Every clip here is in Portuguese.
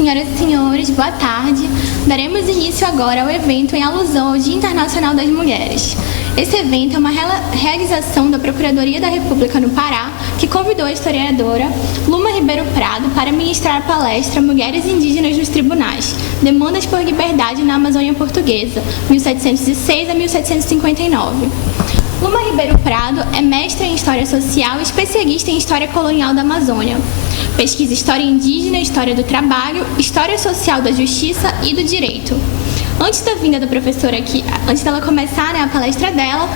Senhoras e senhores, boa tarde. Daremos início agora ao evento em alusão ao Dia Internacional das Mulheres. Esse evento é uma realização da Procuradoria da República no Pará, que convidou a historiadora Luma Ribeiro Prado para ministrar a palestra Mulheres Indígenas nos Tribunais, Demandas por Liberdade na Amazônia Portuguesa, 1706 a 1759. Luma Ribeiro Prado é mestra em História Social e especialista em História Colonial da Amazônia. Pesquisa História Indígena, História do Trabalho, História Social da Justiça e do Direito. Antes da vinda da professora aqui, antes dela começar a palestra dela,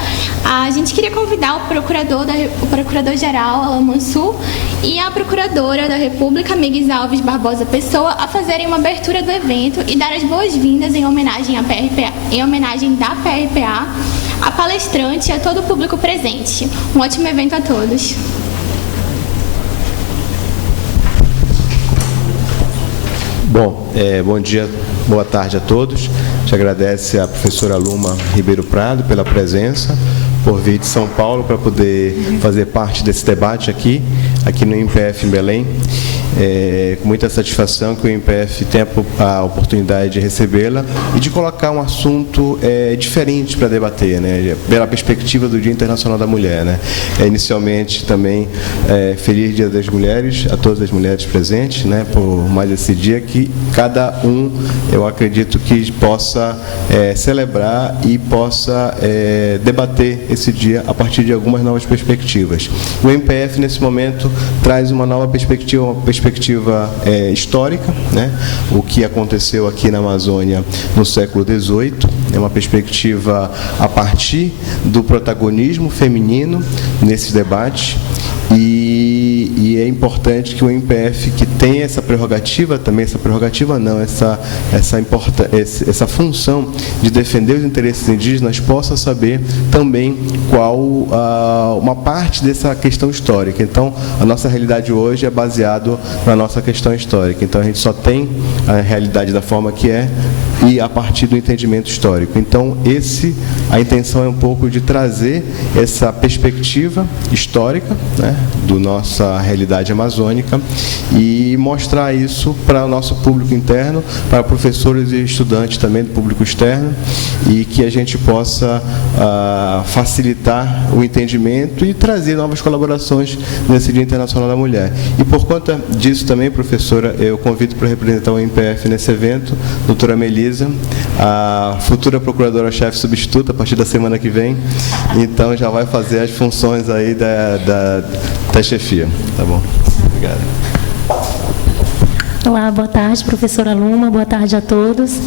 a gente queria convidar o Procurador-Geral, Alan Mansur, e a Procuradora da República, Miguel Alves Barbosa Pessoa, a fazerem uma abertura do evento e dar as boas-vindas em homenagem da PRPA, a palestrante e a todo o público presente. Um ótimo evento a todos. Bom, bom dia, boa tarde a todos. Te agradece a professora Luma Ribeiro Prado pela presença, por vir de São Paulo para poder fazer parte desse debate aqui no INPF em Belém. Com muita satisfação que o INPF tem a oportunidade de recebê-la e de colocar um assunto diferente para debater, né, pela perspectiva do Dia Internacional da Mulher, né. Inicialmente também, feliz Dia das Mulheres, a todas as mulheres presentes, né, por mais esse dia que cada um, eu acredito que possa celebrar e possa debater esse dia a partir de algumas novas perspectivas. O INPF, nesse momento, traz uma nova perspectiva, histórica, né? O que aconteceu aqui na Amazônia no século XVIII, é uma perspectiva a partir do protagonismo feminino nesse debate, e é importante que o INPF, que tem essa prerrogativa também, essa função de defender os interesses indígenas, possa saber também qual uma parte dessa questão histórica. Então, a nossa realidade hoje é baseada na nossa questão histórica. Então, a gente só tem a realidade da forma que é e a partir do entendimento histórico. Então, a intenção é um pouco de trazer essa perspectiva histórica, né, da nossa realidade amazônica e mostrar isso para o nosso público interno, para professores e estudantes também do público externo, e que a gente possa facilitar o entendimento e trazer novas colaborações nesse Dia Internacional da Mulher. E por conta disso também, professora, eu convido para representar o INPF nesse evento, doutora Melisa, a futura procuradora-chefe substituta a partir da semana que vem, então já vai fazer as funções aí da chefia. Tá bom? Obrigado. Olá, boa tarde, professora Luma, boa tarde a todos.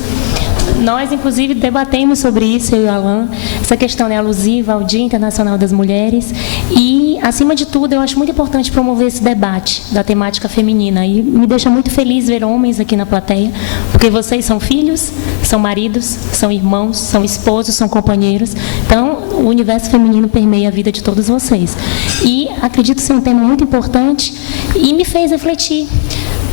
Nós, inclusive, debatemos sobre isso, eu e o Alan, essa questão, né, alusiva ao Dia Internacional das Mulheres e, acima de tudo, eu acho muito importante promover esse debate da temática feminina e me deixa muito feliz ver homens aqui na plateia, porque vocês são filhos, são maridos, são irmãos, são esposos, são companheiros, então o universo feminino permeia a vida de todos vocês. E acredito ser um tema muito importante e me fez refletir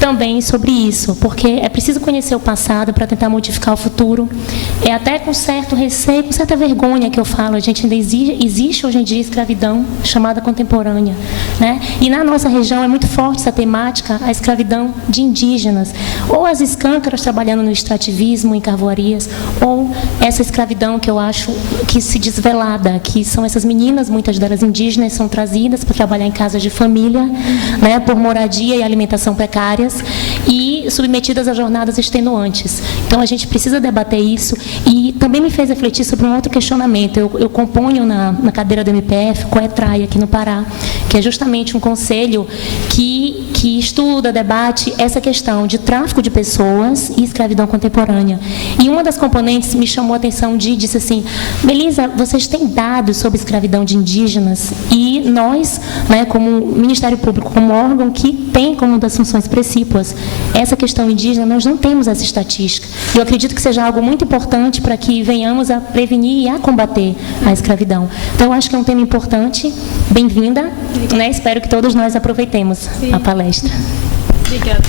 também sobre isso, porque é preciso conhecer o passado para tentar modificar o futuro. É até com certo receio, com certa vergonha que eu falo, a gente ainda existe hoje em dia escravidão chamada contemporânea, né? E na nossa região é muito forte essa temática, a escravidão de indígenas, ou as escâncaras trabalhando no extrativismo, em carvoarias, ou essa escravidão que eu acho que se desvelada, que são essas meninas, muitas delas indígenas, são trazidas para trabalhar em casas de família, né, por moradia e alimentação precárias, e submetidas a jornadas extenuantes. Então, a gente precisa debater isso e também me fez refletir sobre um outro questionamento. Eu componho na cadeira do MPF, COETRAI, aqui no Pará, que é justamente um conselho que estuda, debate essa questão de tráfico de pessoas e escravidão contemporânea. E uma das componentes me chamou a atenção disse assim, Melisa, vocês têm dados sobre escravidão de indígenas? E nós, né, como Ministério Público, como órgão que tem como uma das funções precípuas essa questão indígena, nós não temos essa estatística. Eu acredito que seja algo muito importante para que venhamos a prevenir e a combater a escravidão. Então, eu acho que é um tema importante. Bem-vinda, né? Espero que todos nós aproveitemos a palestra. Obrigada.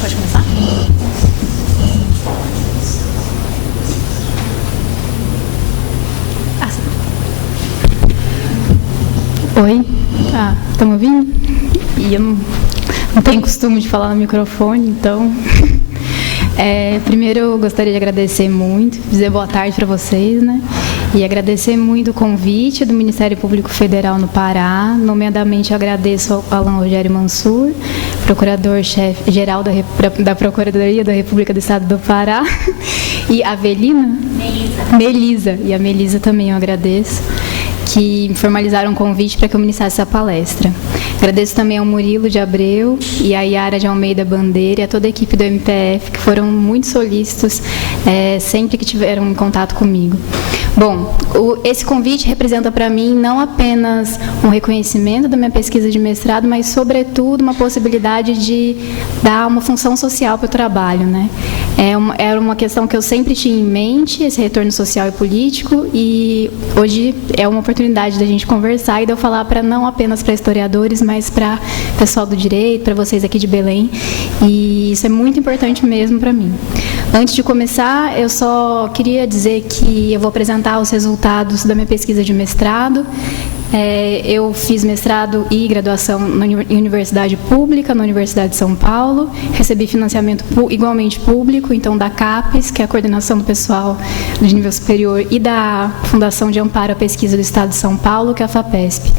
Pode começar? Oi, estão me ouvindo? E eu não tenho costume de falar no microfone, então... Primeiro eu gostaria de agradecer muito, dizer boa tarde para vocês, né? E agradecer muito o convite do Ministério Público Federal no Pará. Nomeadamente agradeço ao Alan Rogério Mansur, Procurador-Chefe Geral da Procuradoria da República do Estado do Pará, e a Melisa. E a Melisa também eu agradeço, que formalizaram um convite para que eu ministrasse essa palestra. Agradeço também ao Murilo de Abreu e à Yara de Almeida Bandeira e a toda a equipe do MPF, que foram muito solícitos sempre que tiveram em contato comigo. Bom, esse convite representa para mim não apenas um reconhecimento da minha pesquisa de mestrado, mas, sobretudo, uma possibilidade de dar uma função social para o trabalho, né? Era uma questão que eu sempre tinha em mente, esse retorno social e político, e hoje é uma oportunidade da gente conversar e de eu falar não apenas para historiadores, mas para o pessoal do direito, para vocês aqui de Belém, e isso é muito importante mesmo para mim. Antes de começar, eu só queria dizer que eu vou apresentar os resultados da minha pesquisa de mestrado. Eu fiz mestrado e graduação em universidade pública, na Universidade de São Paulo. Recebi financiamento igualmente público, então da CAPES, que é a coordenação do pessoal de nível superior, e da Fundação de Amparo à Pesquisa do Estado de São Paulo, que é a FAPESP.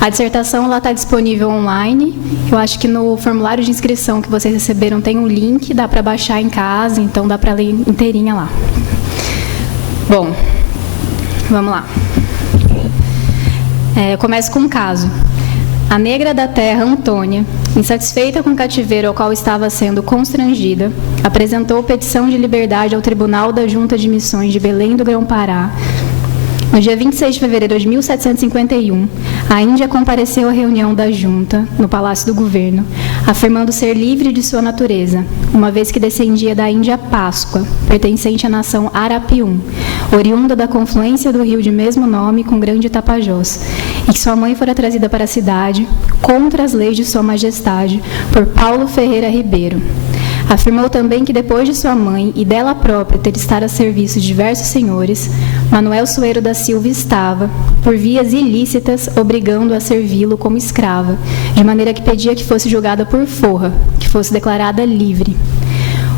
A dissertação está disponível online. Eu acho que no formulário de inscrição que vocês receberam tem um link, dá para baixar em casa, então dá para ler inteirinha lá. Bom, vamos lá. Eu começo com um caso. A negra da terra, Antônia, insatisfeita com o cativeiro ao qual estava sendo constrangida, apresentou petição de liberdade ao Tribunal da Junta de Missões de Belém do Grão-Pará. No dia 26 de fevereiro de 1751, a Índia compareceu à reunião da Junta, no Palácio do Governo, afirmando ser livre de sua natureza, uma vez que descendia da Índia Páscoa, pertencente à nação Arapium, oriunda da confluência do rio de mesmo nome com o Grande Tapajós, e que sua mãe fora trazida para a cidade, contra as leis de sua majestade, por Paulo Ferreira Ribeiro. Afirmou também que depois de sua mãe e dela própria ter estado a serviço de diversos senhores, Manuel Soeiro da Silva estava, por vias ilícitas, obrigando a servi-lo como escrava, de maneira que pedia que fosse julgada por forra, que fosse declarada livre.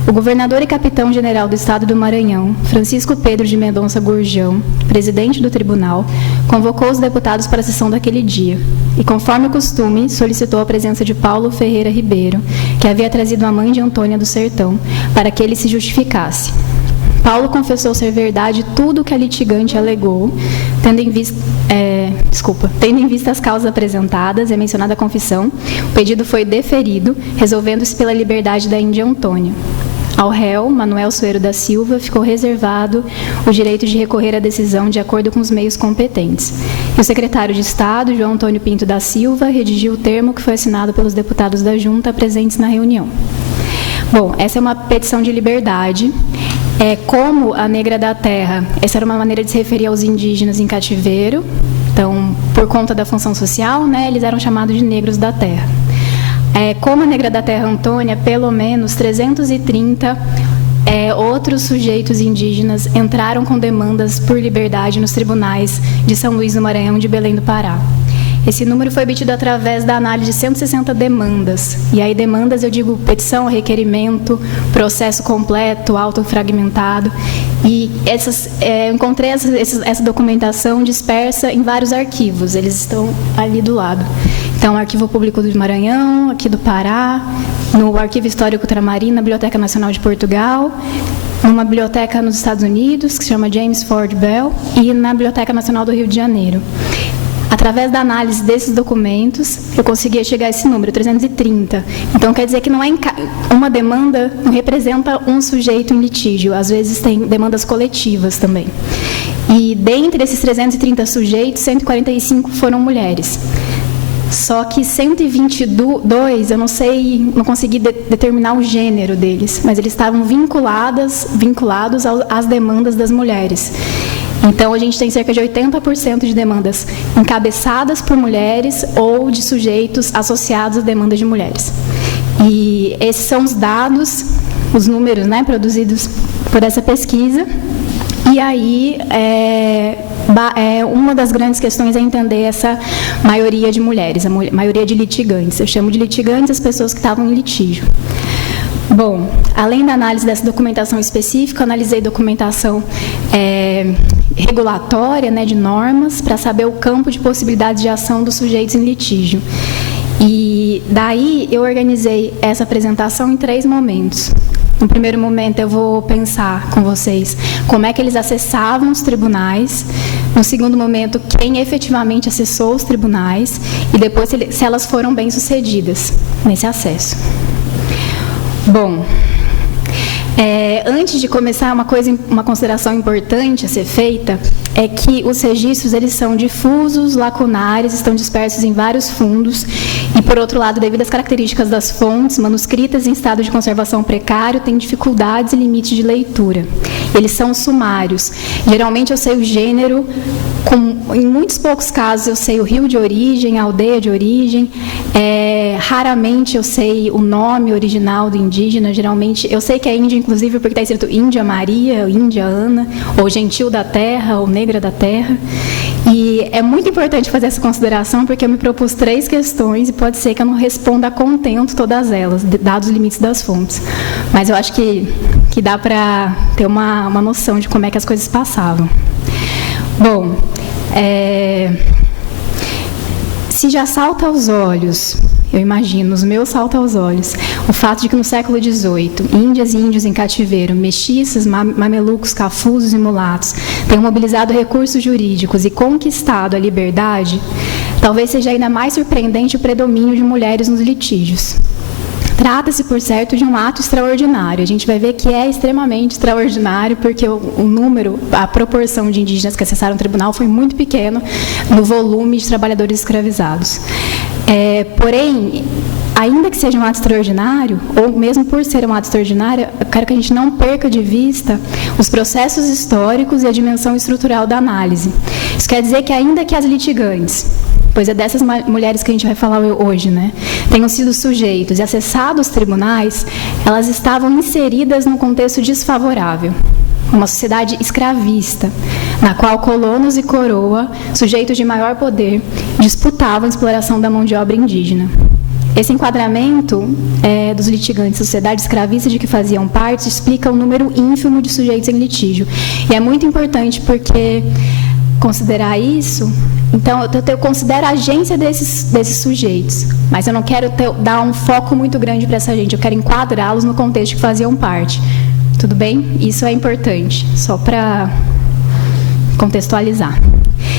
O governador e capitão-general do Estado do Maranhão, Francisco Pedro de Mendonça Gurjão, presidente do tribunal, convocou os deputados para a sessão daquele dia e, conforme o costume, solicitou a presença de Paulo Ferreira Ribeiro, que havia trazido a mãe de Antônia do Sertão, para que ele se justificasse. Paulo confessou ser verdade tudo o que a litigante alegou, tendo em vista as causas apresentadas e a mencionada confissão, o pedido foi deferido, resolvendo-se pela liberdade da Índia Antônia. Ao réu, Manuel Soeiro da Silva, ficou reservado o direito de recorrer à decisão de acordo com os meios competentes. E o secretário de Estado, João Antônio Pinto da Silva, redigiu o termo que foi assinado pelos deputados da Junta presentes na reunião. Bom, essa é uma petição de liberdade. Como a negra da terra, essa era uma maneira de se referir aos indígenas em cativeiro. Então, por conta da função social, né, eles eram chamados de negros da terra. Como a negra da terra Antônia, pelo menos 330 outros sujeitos indígenas entraram com demandas por liberdade nos tribunais de São Luís do Maranhão e de Belém do Pará. Esse número foi obtido através da análise de 160 demandas. E aí demandas, eu digo petição, requerimento, processo completo, autofragmentado. E encontrei essa documentação dispersa em vários arquivos. Eles estão ali do lado. Então, o Arquivo Público do Maranhão, aqui do Pará, no Arquivo Histórico Ultramarino, na Biblioteca Nacional de Portugal, numa biblioteca nos Estados Unidos, que se chama James Ford Bell, e na Biblioteca Nacional do Rio de Janeiro. Através da análise desses documentos, eu conseguia chegar a esse número, 330. Então, quer dizer que não é uma demanda não representa um sujeito em litígio. Às vezes, tem demandas coletivas também. E, dentre esses 330 sujeitos, 145 foram mulheres. Só que 122, eu não consegui determinar o gênero deles, mas eles estavam vinculados às demandas das mulheres. Então, a gente tem cerca de 80% de demandas encabeçadas por mulheres ou de sujeitos associados às demandas de mulheres. E esses são os dados, os números, né, produzidos por essa pesquisa. E aí, uma das grandes questões é entender essa maioria de mulheres, a maioria de litigantes. Eu chamo de litigantes as pessoas que estavam em litígio. Bom, além da análise dessa documentação específica, eu analisei documentação regulatória, né, de normas, para saber o campo de possibilidades de ação dos sujeitos em litígio. E daí eu organizei essa apresentação em 3 momentos. No primeiro momento, eu vou pensar com vocês como é que eles acessavam os tribunais. No segundo momento, quem efetivamente acessou os tribunais. E depois, se elas foram bem-sucedidas nesse acesso. Bom, antes de começar, uma consideração importante a ser feita é que os registros, eles são difusos, lacunares, estão dispersos em vários fundos e, por outro lado, devido às características das fontes, manuscritas em estado de conservação precário, têm dificuldades e limites de leitura. Eles são sumários. Geralmente, eu sei o gênero, em muitos poucos casos, eu sei o rio de origem, a aldeia de origem, raramente eu sei o nome original do indígena, geralmente, eu sei que é índia, inclusive, porque está escrito Índia Maria, ou Índia Ana, ou Gentil da Terra, ou Negra da Terra. E é muito importante fazer essa consideração, porque eu me propus 3 questões e pode ser que eu não responda a contento todas elas, dados os limites das fontes. Mas eu acho que dá para ter uma noção de como é que as coisas passavam. Bom, se já salta aos olhos, eu imagino, os meus saltam aos olhos, o fato de que no século XVIII, índias e índios em cativeiro, mestiças, mamelucos, cafusos e mulatos, tenham mobilizado recursos jurídicos e conquistado a liberdade, talvez seja ainda mais surpreendente o predomínio de mulheres nos litígios. Trata-se, por certo, de um ato extraordinário. A gente vai ver que é extremamente extraordinário, porque o número, a proporção de indígenas que acessaram o tribunal foi muito pequeno no volume de trabalhadores escravizados. Porém, ainda que seja um ato extraordinário, ou mesmo por ser um ato extraordinário, eu quero que a gente não perca de vista os processos históricos e a dimensão estrutural da análise. Isso quer dizer que, ainda que as litigantes, pois é dessas mulheres que a gente vai falar hoje, né, tenham sido sujeitos e acessados os tribunais, elas estavam inseridas num contexto desfavorável. Uma sociedade escravista, na qual colonos e coroa, sujeitos de maior poder, disputavam a exploração da mão de obra indígena. Esse enquadramento dos litigantes da sociedade escravista de que faziam parte explica o número ínfimo de sujeitos em litígio. E é muito importante porque considerar isso, então eu considero a agência desses sujeitos, mas eu não quero dar um foco muito grande para essa gente, eu quero enquadrá-los no contexto que faziam parte. Tudo bem? Isso é importante, só para contextualizar.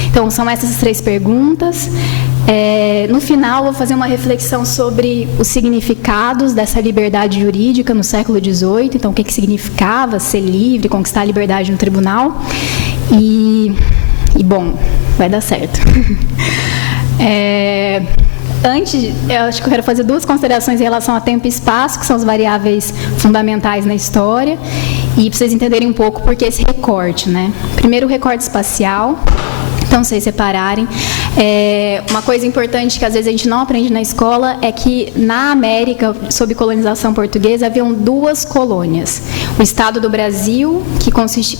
Então, são essas 3 perguntas. No final, vou fazer uma reflexão sobre os significados dessa liberdade jurídica no século XVIII. Então, o que significava ser livre, conquistar a liberdade no tribunal. E bom, vai dar certo. Antes, eu acho que eu quero fazer 2 considerações em relação a tempo e espaço, que são as variáveis fundamentais na história, e para vocês entenderem um pouco por que esse recorte, né? Primeiro, o recorte espacial. Então, vocês separarem. Uma coisa importante que às vezes a gente não aprende na escola é que na América, sob colonização portuguesa, haviam 2 colônias. O Estado do Brasil,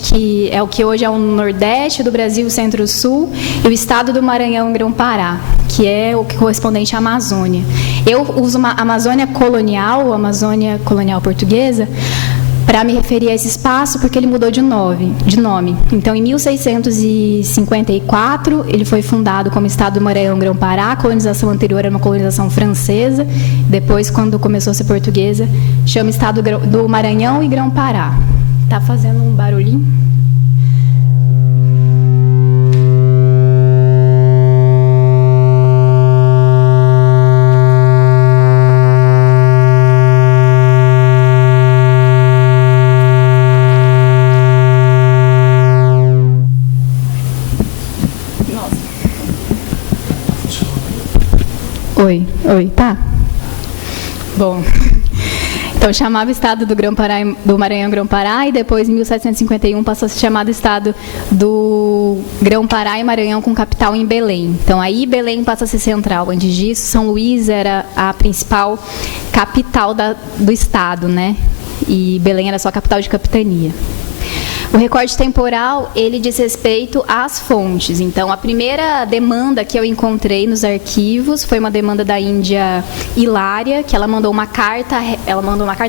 que é o que hoje é o Nordeste do Brasil, Centro-Sul, e o Estado do Maranhão, Grão-Pará, que é o correspondente à Amazônia. Eu uso uma Amazônia colonial, ou Amazônia colonial portuguesa, para me referir a esse espaço, porque ele mudou de nome. Então, em 1654, ele foi fundado como Estado do Maranhão Grão-Pará. A colonização anterior era uma colonização francesa. Depois, quando começou a ser portuguesa, chama Estado do Maranhão e Grão-Pará. Está fazendo um barulhinho? Oi, tá? Bom, então chamava Estado do Maranhão Grão-Pará e depois, em 1751, passou a ser chamado Estado do Grão-Pará e Maranhão com capital em Belém. Então, aí Belém passa a ser central. Antes disso, São Luís era a principal capital do Estado, né? E Belém era só a capital de capitania. O recorte temporal, ele diz respeito às fontes. Então, a primeira demanda que eu encontrei nos arquivos foi uma demanda da índia Hilária, que ela mandou uma carta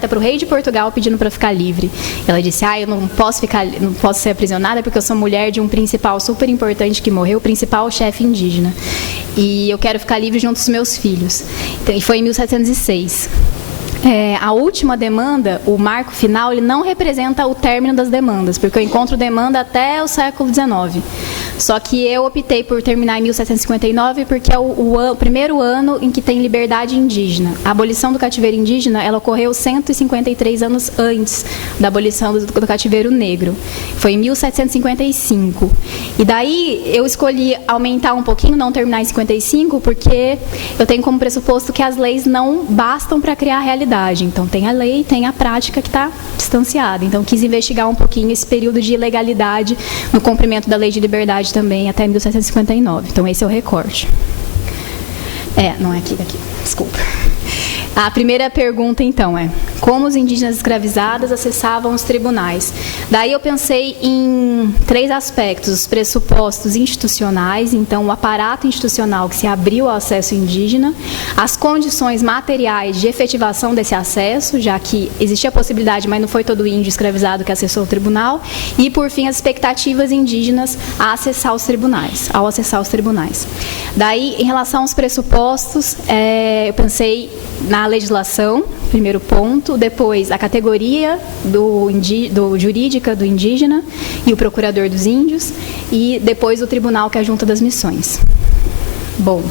para o rei de Portugal pedindo para ficar livre. Ela disse: eu não posso ser aprisionada porque eu sou mulher de um principal super importante que morreu, o principal chefe indígena. E eu quero ficar livre junto dos meus filhos. Então, e foi em 1706. A última demanda, o marco final, ele não representa o término das demandas, porque eu encontro demanda até o século XIX. Só que eu optei por terminar em 1759 porque é o primeiro ano em que tem liberdade indígena. A abolição do cativeiro indígena, ela ocorreu 153 anos antes da abolição do cativeiro negro. Foi em 1755. E daí eu escolhi aumentar um pouquinho, não terminar em 55, porque eu tenho como pressuposto que as leis não bastam para criar a realidade. Então tem a lei, tem a prática que está distanciada. Então quis investigar um pouquinho esse período de ilegalidade no cumprimento da lei de liberdade também até 1759. Então esse é o recorte. Não é aqui, desculpa. A primeira pergunta, então, é: como os indígenas escravizados acessavam os tribunais? Daí eu pensei em 3 aspectos: os pressupostos institucionais, então o aparato institucional que se abriu ao acesso indígena, as condições materiais de efetivação desse acesso, já que existia a possibilidade, mas não foi todo índio escravizado que acessou o tribunal, e, por fim, as expectativas indígenas ao acessar os tribunais. Daí, em relação aos pressupostos, eu pensei na legislação, primeiro ponto, depois a categoria jurídica do indígena e o procurador dos índios, e depois o tribunal, que é a Junta das Missões. Bom,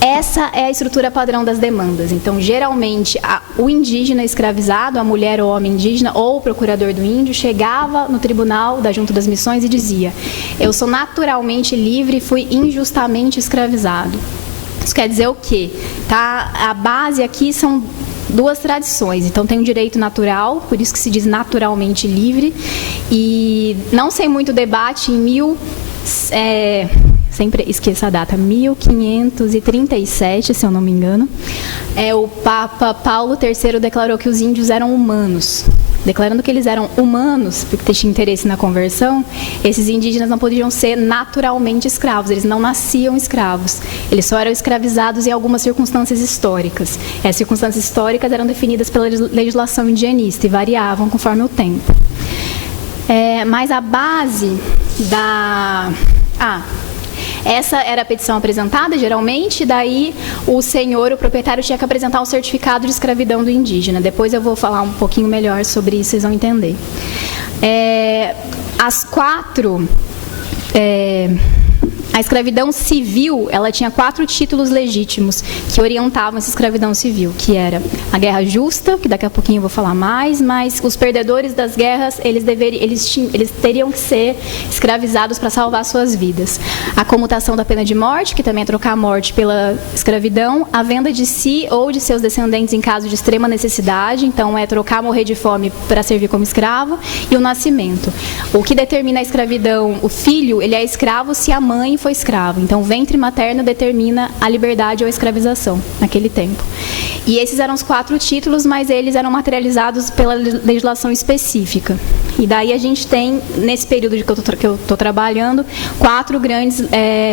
essa é a estrutura padrão das demandas. Então, geralmente, o indígena escravizado, a mulher ou homem indígena, ou o procurador do índio, chegava no tribunal da Junta das Missões e dizia: eu sou naturalmente livre e fui injustamente escravizado. Isso quer dizer o quê? A base aqui são 2 tradições. Então, tem o direito natural, por isso que se diz naturalmente livre. E não sem muito debate, sempre esqueço a data, 1537, se eu não me engano, o Papa Paulo III declarou que os índios eram humanos. Declarando que eles eram humanos, porque tinha interesse na conversão, esses indígenas não podiam ser naturalmente escravos, eles não nasciam escravos, eles só eram escravizados em algumas circunstâncias históricas. Essas circunstâncias históricas eram definidas pela legislação indianista e variavam conforme o tempo. Mas a base essa era a petição apresentada, geralmente, daí o proprietário tinha que apresentar um certificado de escravidão do indígena. Depois eu vou falar um pouquinho melhor sobre isso, vocês vão entender. A escravidão civil, ela tinha 4 títulos legítimos que orientavam essa escravidão civil, que era a guerra justa, que daqui a pouquinho eu vou falar mais, mas os perdedores das guerras, eles teriam que ser escravizados para salvar suas vidas. A comutação da pena de morte, que também é trocar a morte pela escravidão, a venda de si ou de seus descendentes em caso de extrema necessidade, então é trocar morrer de fome para servir como escravo, e o nascimento. O que determina a escravidão, o filho, ele é escravo se a mãe foi escravo. Então, o ventre materno determina a liberdade ou a escravização naquele tempo. E esses eram os 4 títulos, mas eles eram materializados pela legislação específica. E daí a gente tem, nesse período que eu estou trabalhando, 4 grandes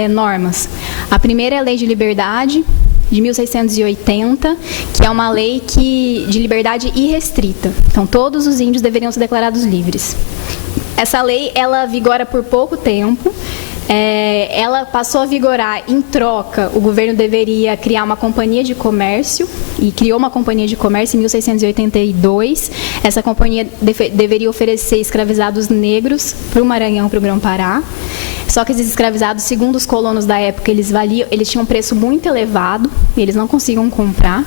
normas. A primeira é a Lei de Liberdade, de 1680, que é uma lei de liberdade irrestrita. Então, todos os índios deveriam ser declarados livres. Essa lei, ela vigora por pouco tempo. Ela passou a vigorar, em troca, o governo deveria criar uma companhia de comércio, e criou uma companhia de comércio em 1682. Essa companhia deveria oferecer escravizados negros para o Maranhão, para o Grão-Pará. Só que esses escravizados, segundo os colonos da época, eles tinham um preço muito elevado, e eles não conseguiam comprar,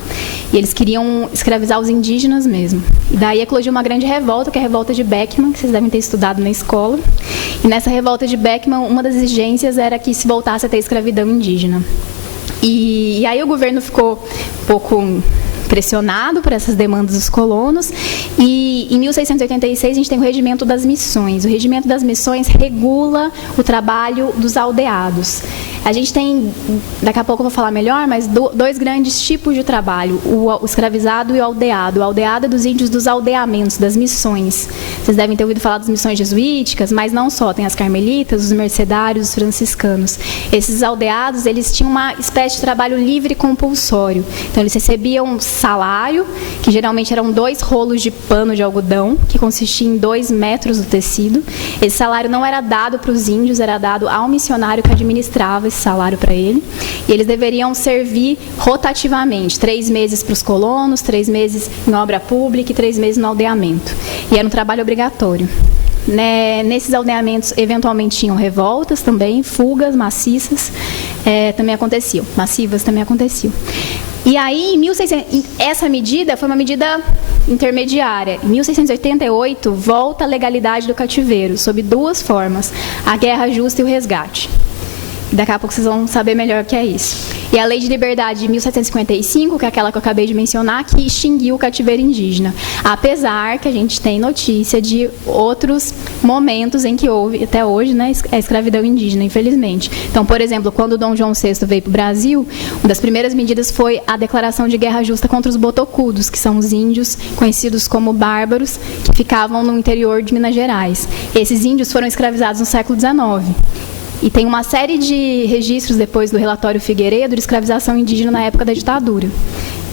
e eles queriam escravizar os indígenas mesmo. E daí eclodiu uma grande revolta, que é a revolta de Beckman, que vocês devem ter estudado na escola. E nessa revolta de Beckman, uma das exigências era que se voltasse a ter escravidão indígena. E aí o governo ficou um pouco pressionado por essas demandas dos colonos, e em 1686 a gente tem o Regimento das Missões. O Regimento das Missões regula o trabalho dos aldeados. A gente tem, daqui a pouco eu vou falar melhor, mas dois grandes tipos de trabalho, o escravizado e o aldeado. O aldeado é dos índios dos aldeamentos, das missões. Vocês devem ter ouvido falar das missões jesuíticas, mas não só, tem as carmelitas, os mercedários, os franciscanos. Esses aldeados, eles tinham uma espécie de trabalho livre e compulsório. Então, eles recebiam salário, que geralmente eram 2 rolos de pano de algodão, que consistia em 2 metros do tecido. Esse salário não era dado para os índios, era dado ao missionário que administrava esse salário para ele. E eles deveriam servir rotativamente, 3 meses para os colonos, 3 meses em obra pública e 3 meses no aldeamento. E era um trabalho obrigatório. Nesses aldeamentos, eventualmente, tinham revoltas também, fugas maciças também aconteciam, massivas também aconteciam. E aí, essa medida foi uma medida intermediária. Em 1688, volta a legalidade do cativeiro, sob 2 formas, a guerra justa e o resgate. Daqui a pouco vocês vão saber melhor o que é isso. E a Lei de Liberdade de 1755, que é aquela que eu acabei de mencionar, que extinguiu o cativeiro indígena. Apesar que a gente tem notícia de outros momentos em que houve, até hoje, né, a escravidão indígena, infelizmente. Então, por exemplo, quando Dom João VI veio para o Brasil, uma das primeiras medidas foi a declaração de guerra justa contra os botocudos, que são os índios conhecidos como bárbaros, que ficavam no interior de Minas Gerais. Esses índios foram escravizados no século XIX. E tem uma série de registros depois do relatório Figueiredo de escravização indígena na época da ditadura.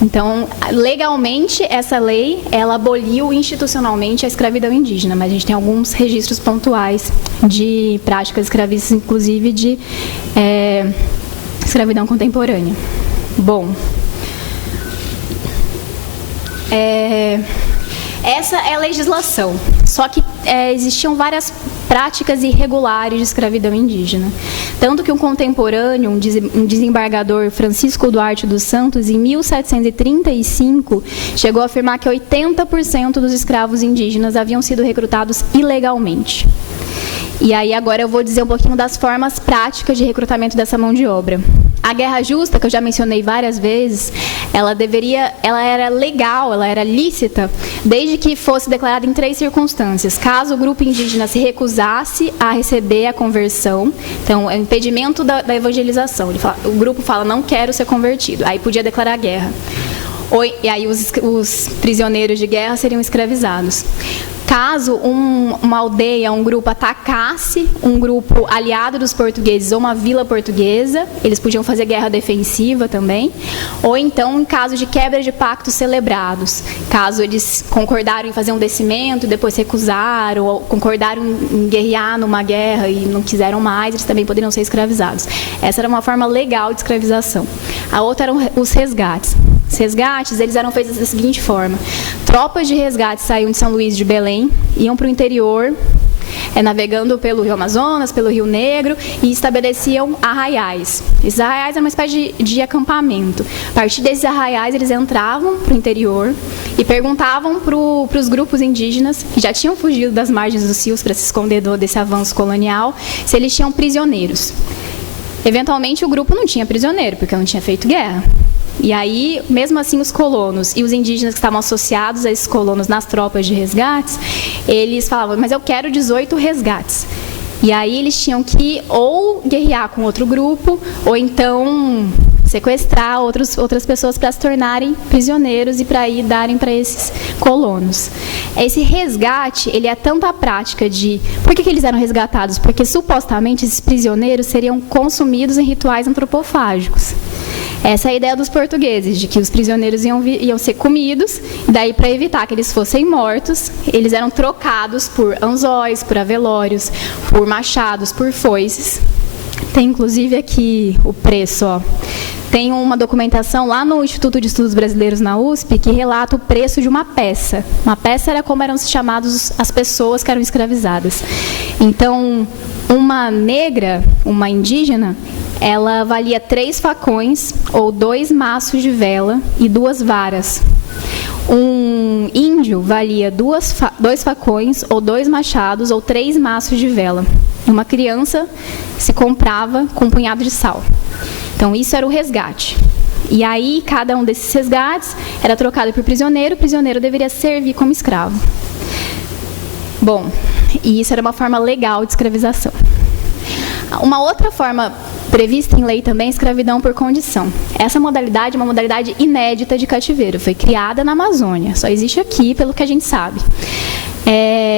Então, legalmente, essa lei, ela aboliu institucionalmente a escravidão indígena, mas a gente tem alguns registros pontuais de práticas escravistas, inclusive de escravidão contemporânea. Bom, essa é a legislação, só que existiam várias práticas irregulares de escravidão indígena. Tanto que um contemporâneo, um desembargador, Francisco Duarte dos Santos, em 1735, chegou a afirmar que 80% dos escravos indígenas haviam sido recrutados ilegalmente. E aí agora eu vou dizer um pouquinho das formas práticas de recrutamento dessa mão de obra. A guerra justa, que eu já mencionei várias vezes, ela era legal, ela era lícita, desde que fosse declarada em 3 circunstâncias. Caso o grupo indígena se recusasse a receber a conversão, então é o impedimento da evangelização. O grupo fala, não quero ser convertido, aí podia declarar guerra. E aí os prisioneiros de guerra seriam escravizados. Caso uma aldeia, um grupo atacasse um grupo aliado dos portugueses ou uma vila portuguesa, eles podiam fazer guerra defensiva também. Ou então, em caso de quebra de pactos celebrados, caso eles concordaram em fazer um descimento e depois recusaram, ou concordaram em guerrear numa guerra e não quiseram mais, eles também poderiam ser escravizados. Essa era uma forma legal de escravização. A outra eram os resgates. Os resgates, eles eram feitos da seguinte forma. Tropas de resgate saíam de São Luís de Belém, iam para o interior, navegando pelo Rio Amazonas, pelo Rio Negro, e estabeleciam arraiais. Esses arraiais eram uma espécie de acampamento. A partir desses arraiais, eles entravam para o interior e perguntavam para os grupos indígenas, que já tinham fugido das margens dos rios para se esconder desse avanço colonial, se eles tinham prisioneiros. Eventualmente, o grupo não tinha prisioneiro, porque não tinha feito guerra. E aí, mesmo assim, os colonos e os indígenas que estavam associados a esses colonos nas tropas de resgates, eles falavam, mas eu quero 18 resgates. E aí eles tinham que ou guerrear com outro grupo, ou então sequestrar outras pessoas para se tornarem prisioneiros e para ir darem para esses colonos. Esse resgate, ele é tanto a prática de... Por que eles eram resgatados? Porque supostamente esses prisioneiros seriam consumidos em rituais antropofágicos. Essa é a ideia dos portugueses, de que os prisioneiros iam ser comidos, e daí, para evitar que eles fossem mortos, eles eram trocados por anzóis, por avelórios, por machados, por foices. Tem, inclusive, aqui o preço, ó. Tem uma documentação lá no Instituto de Estudos Brasileiros, na USP, que relata o preço de uma peça. Uma peça era como eram chamadas as pessoas que eram escravizadas. Então, uma negra, uma indígena, ela valia 3 facões ou 2 maços de vela e 2 varas. Um índio valia 2 facões ou 2 machados ou 3 maços de vela. Uma criança se comprava com um punhado de sal. Então, isso era o resgate. E aí, cada um desses resgates era trocado por prisioneiro. O prisioneiro deveria servir como escravo. Bom, e isso era uma forma legal de escravização. Uma outra forma Prevista em lei também a escravidão por condição. Essa modalidade é uma modalidade inédita de cativeiro, foi criada na Amazônia, só existe aqui, pelo que a gente sabe.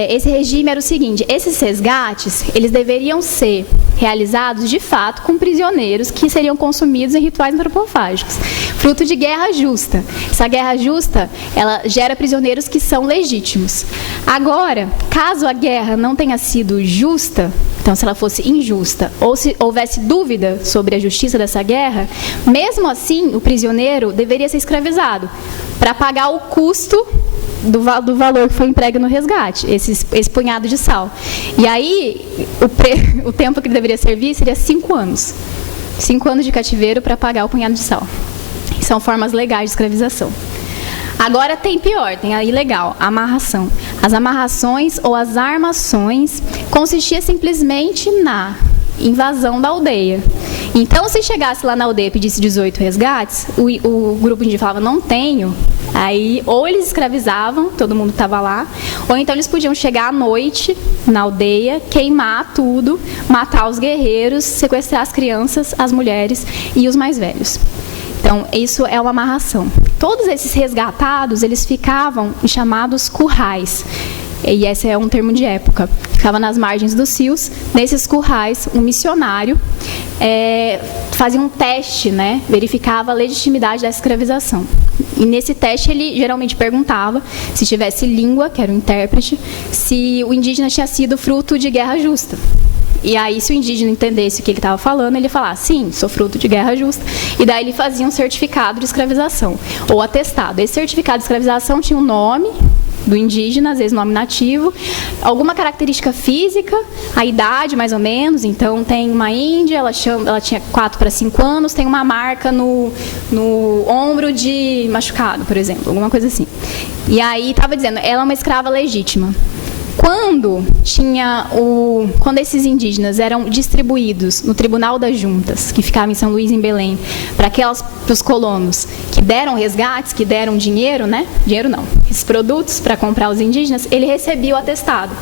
Esse regime era o seguinte: esses resgates, eles deveriam ser realizados, de fato, com prisioneiros que seriam consumidos em rituais antropofágicos, fruto de guerra justa. Essa guerra justa, ela gera prisioneiros que são legítimos. Agora, caso a guerra não tenha sido justa, então se ela fosse injusta, ou se houvesse dúvida sobre a justiça dessa guerra, mesmo assim, o prisioneiro deveria ser escravizado para pagar o custo do valor que foi empregue no resgate, esse punhado de sal. E aí, o tempo que ele deveria servir seria 5 anos. 5 anos de cativeiro para pagar o punhado de sal. São formas legais de escravização. Agora tem pior, tem a ilegal, a amarração. As amarrações ou as armações consistia simplesmente na invasão da aldeia. Então, se chegasse lá na aldeia e pedisse 18 resgates, o grupo indígena falava, não tenho. Aí, ou eles escravizavam, todo mundo estava lá, ou então eles podiam chegar à noite na aldeia, queimar tudo, matar os guerreiros, sequestrar as crianças, as mulheres e os mais velhos. Então, isso é uma amarração. Todos esses resgatados, eles ficavam em chamados currais. E esse é um termo de época. Ficava nas margens dos rios. Nesses currais, um missionário fazia um teste, né? Verificava a legitimidade da escravização. E nesse teste ele geralmente perguntava se tivesse língua, que era o intérprete, se o indígena tinha sido fruto de guerra justa. E aí, se o indígena entendesse o que ele estava falando, ele falava, sim, sou fruto de guerra justa. E daí ele fazia um certificado de escravização, ou atestado. Esse certificado de escravização tinha um nome do indígena, às vezes nome nativo, alguma característica física, a idade mais ou menos. Então, tem uma índia, ela tinha 4 para 5 anos, tem uma marca no ombro de machucado, por exemplo, alguma coisa assim. E aí estava dizendo, ela é uma escrava legítima. Quando esses indígenas eram distribuídos no Tribunal das Juntas, que ficava em São Luís, em Belém, para os colonos que deram resgates, que deram dinheiro, né? Dinheiro não, esses produtos para comprar os indígenas, ele recebia o atestado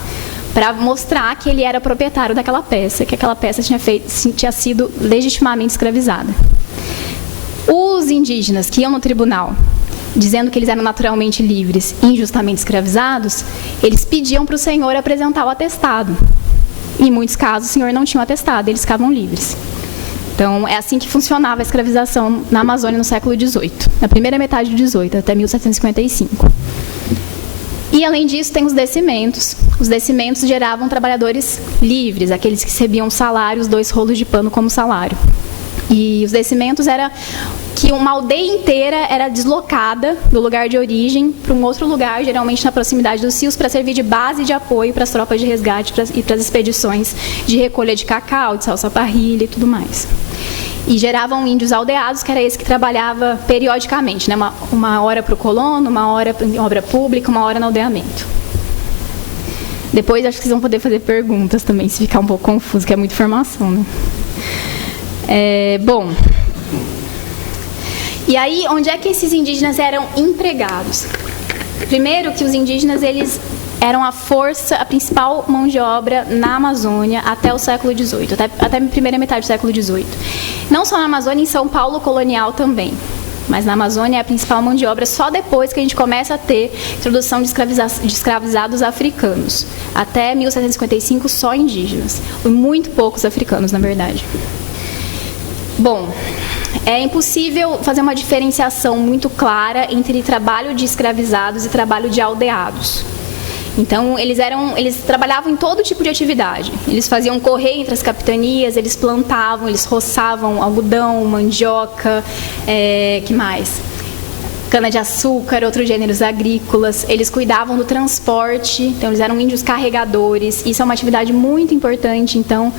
para mostrar que ele era proprietário daquela peça, que aquela peça tinha sido legitimamente escravizada. Os indígenas que iam no tribunal dizendo que eles eram naturalmente livres e injustamente escravizados, eles pediam para o senhor apresentar o atestado. Em muitos casos, o senhor não tinha o atestado, eles ficavam livres. Então, é assim que funcionava a escravização na Amazônia no século XVIII, na primeira metade do XVIII, até 1755. E, além disso, tem os descimentos. Os descimentos geravam trabalhadores livres, aqueles que recebiam salários, 2 rolos de pano como salário. E os descimentos era que uma aldeia inteira era deslocada do lugar de origem para um outro lugar, geralmente na proximidade dos rios, para servir de base de apoio para as tropas de resgate e para as expedições de recolha de cacau, de salsa-parrilha e tudo mais. E geravam índios aldeados, que era esse que trabalhava periodicamente, né? Uma hora para o colono, uma hora em obra pública, uma hora no aldeamento. Depois acho que vocês vão poder fazer perguntas também, se ficar um pouco confuso, que é muita informação, né? Bom, e aí, onde é que esses indígenas eram empregados? Primeiro, que os indígenas, eles eram a principal mão de obra na Amazônia até o século XVIII, até a primeira metade do século XVIII. Não só na Amazônia, em São Paulo colonial também. Mas na Amazônia é a principal mão de obra só depois que a gente começa a ter introdução de escravizados africanos. Até 1755, só indígenas. E muito poucos africanos, na verdade. Bom, é impossível fazer uma diferenciação muito clara entre trabalho de escravizados e trabalho de aldeados. Então, eles trabalhavam em todo tipo de atividade. Eles faziam correr entre as capitanias, eles plantavam, eles roçavam algodão, mandioca, que mais? Cana-de-açúcar, outros gêneros agrícolas. Eles cuidavam do transporte, então eles eram índios carregadores. Isso é uma atividade muito importante. Então,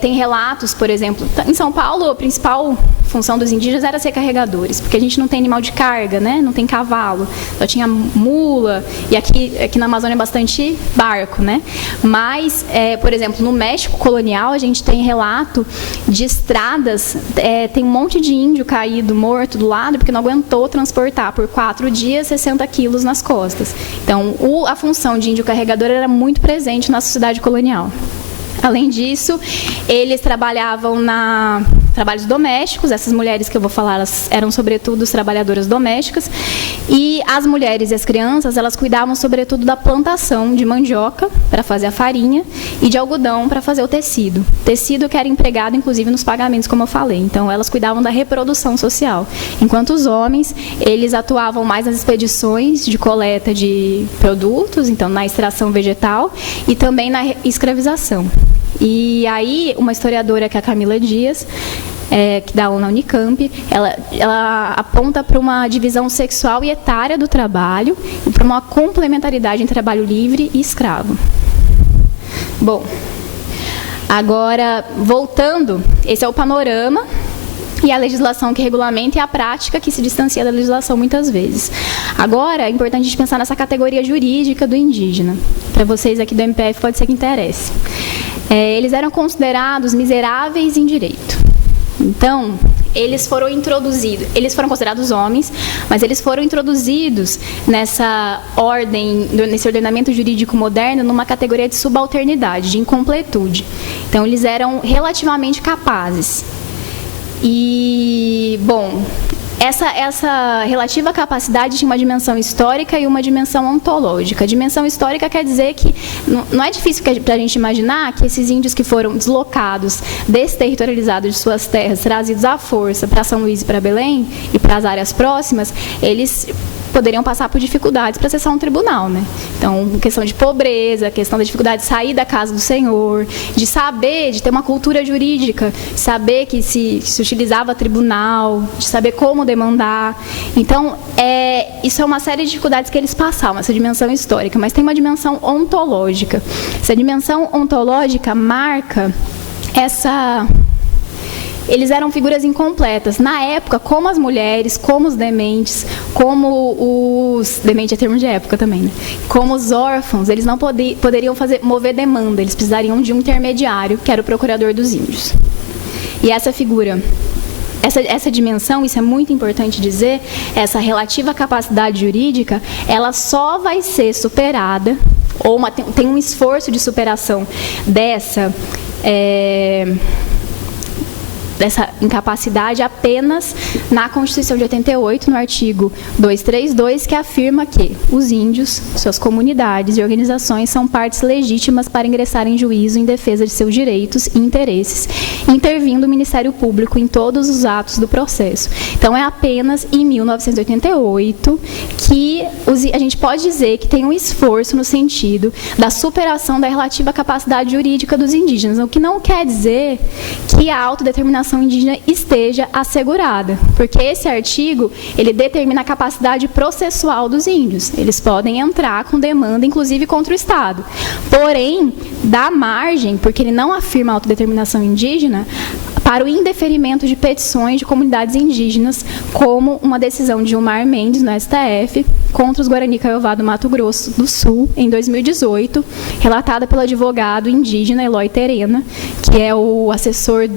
tem relatos, por exemplo, em São Paulo, a principal função dos indígenas era ser carregadores, porque a gente não tem animal de carga, né? Não tem cavalo, só tinha mula, e aqui na Amazônia é bastante barco, né? Mas, por exemplo, no México colonial, a gente tem relato de estradas, tem um monte de índio caído, morto do lado, porque não aguentou transportar por 4 dias 60 quilos nas costas. Então, a função de índio carregador era muito presente na sociedade colonial. Além disso, eles trabalhavam trabalhos domésticos. Essas mulheres que eu vou falar, elas eram sobretudo trabalhadoras domésticas. E as mulheres e as crianças, elas cuidavam sobretudo da plantação de mandioca para fazer a farinha e de algodão para fazer o tecido. Tecido que era empregado, inclusive, nos pagamentos, como eu falei. Então, elas cuidavam da reprodução social. Enquanto os homens, eles atuavam mais nas expedições de coleta de produtos, então na extração vegetal e também na escravização. E aí, uma historiadora, que é a Camila Dias, que dá aula na Unicamp, ela aponta para uma divisão sexual e etária do trabalho e para uma complementaridade entre trabalho livre e escravo. Bom, agora, voltando, esse é o panorama e a legislação que regulamenta e a prática que se distancia da legislação muitas vezes. Agora, é importante a gente pensar nessa categoria jurídica do indígena. Para vocês aqui do MPF pode ser que interesse. Eles eram considerados miseráveis em direito. Então, eles foram considerados homens, mas eles foram introduzidos nessa ordem, nesse ordenamento jurídico moderno, numa categoria de subalternidade, de incompletude. Então, eles eram relativamente capazes. E, bom, essa relativa capacidade tinha uma dimensão histórica e uma dimensão ontológica. A dimensão histórica quer dizer que não é difícil para a gente imaginar que esses índios que foram deslocados, desterritorializados de suas terras, trazidos à força para São Luís e para Belém e para as áreas próximas, eles poderiam passar por dificuldades para acessar um tribunal, né? Então, questão de pobreza, questão da dificuldade de sair da casa do Senhor, de saber, de ter uma cultura jurídica, de saber que se utilizava tribunal, de saber como demandar. Então, isso é uma série de dificuldades que eles passavam, essa dimensão histórica, mas tem uma dimensão ontológica. Essa dimensão ontológica marca eles eram figuras incompletas. Na época, como as mulheres, como os dementes, como os... Demente é termo de época também, né? Como os órfãos, eles não poderiam mover demanda, eles precisariam de um intermediário, que era o procurador dos índios. E essa figura, essa dimensão, isso é muito importante dizer, essa relativa capacidade jurídica, ela só vai ser superada, ou tem um esforço de superação dessa incapacidade apenas na Constituição de 88, no artigo 232, que afirma que os índios, suas comunidades e organizações são partes legítimas para ingressar em juízo em defesa de seus direitos e interesses, intervindo o Ministério Público em todos os atos do processo. Então, é apenas em 1988 que a gente pode dizer que tem um esforço no sentido da superação da relativa capacidade jurídica dos indígenas, o que não quer dizer que a autodeterminação indígena esteja assegurada, porque esse artigo, ele determina a capacidade processual dos índios. Eles podem entrar com demanda, inclusive contra o Estado. Porém, dá margem, porque ele não afirma a autodeterminação indígena, para o indeferimento de petições de comunidades indígenas, como uma decisão de Gilmar Mendes, no STF, contra os Guarani Kaiowá do Mato Grosso do Sul, em 2018, relatada pelo advogado indígena Eloy Terena, que é o assessor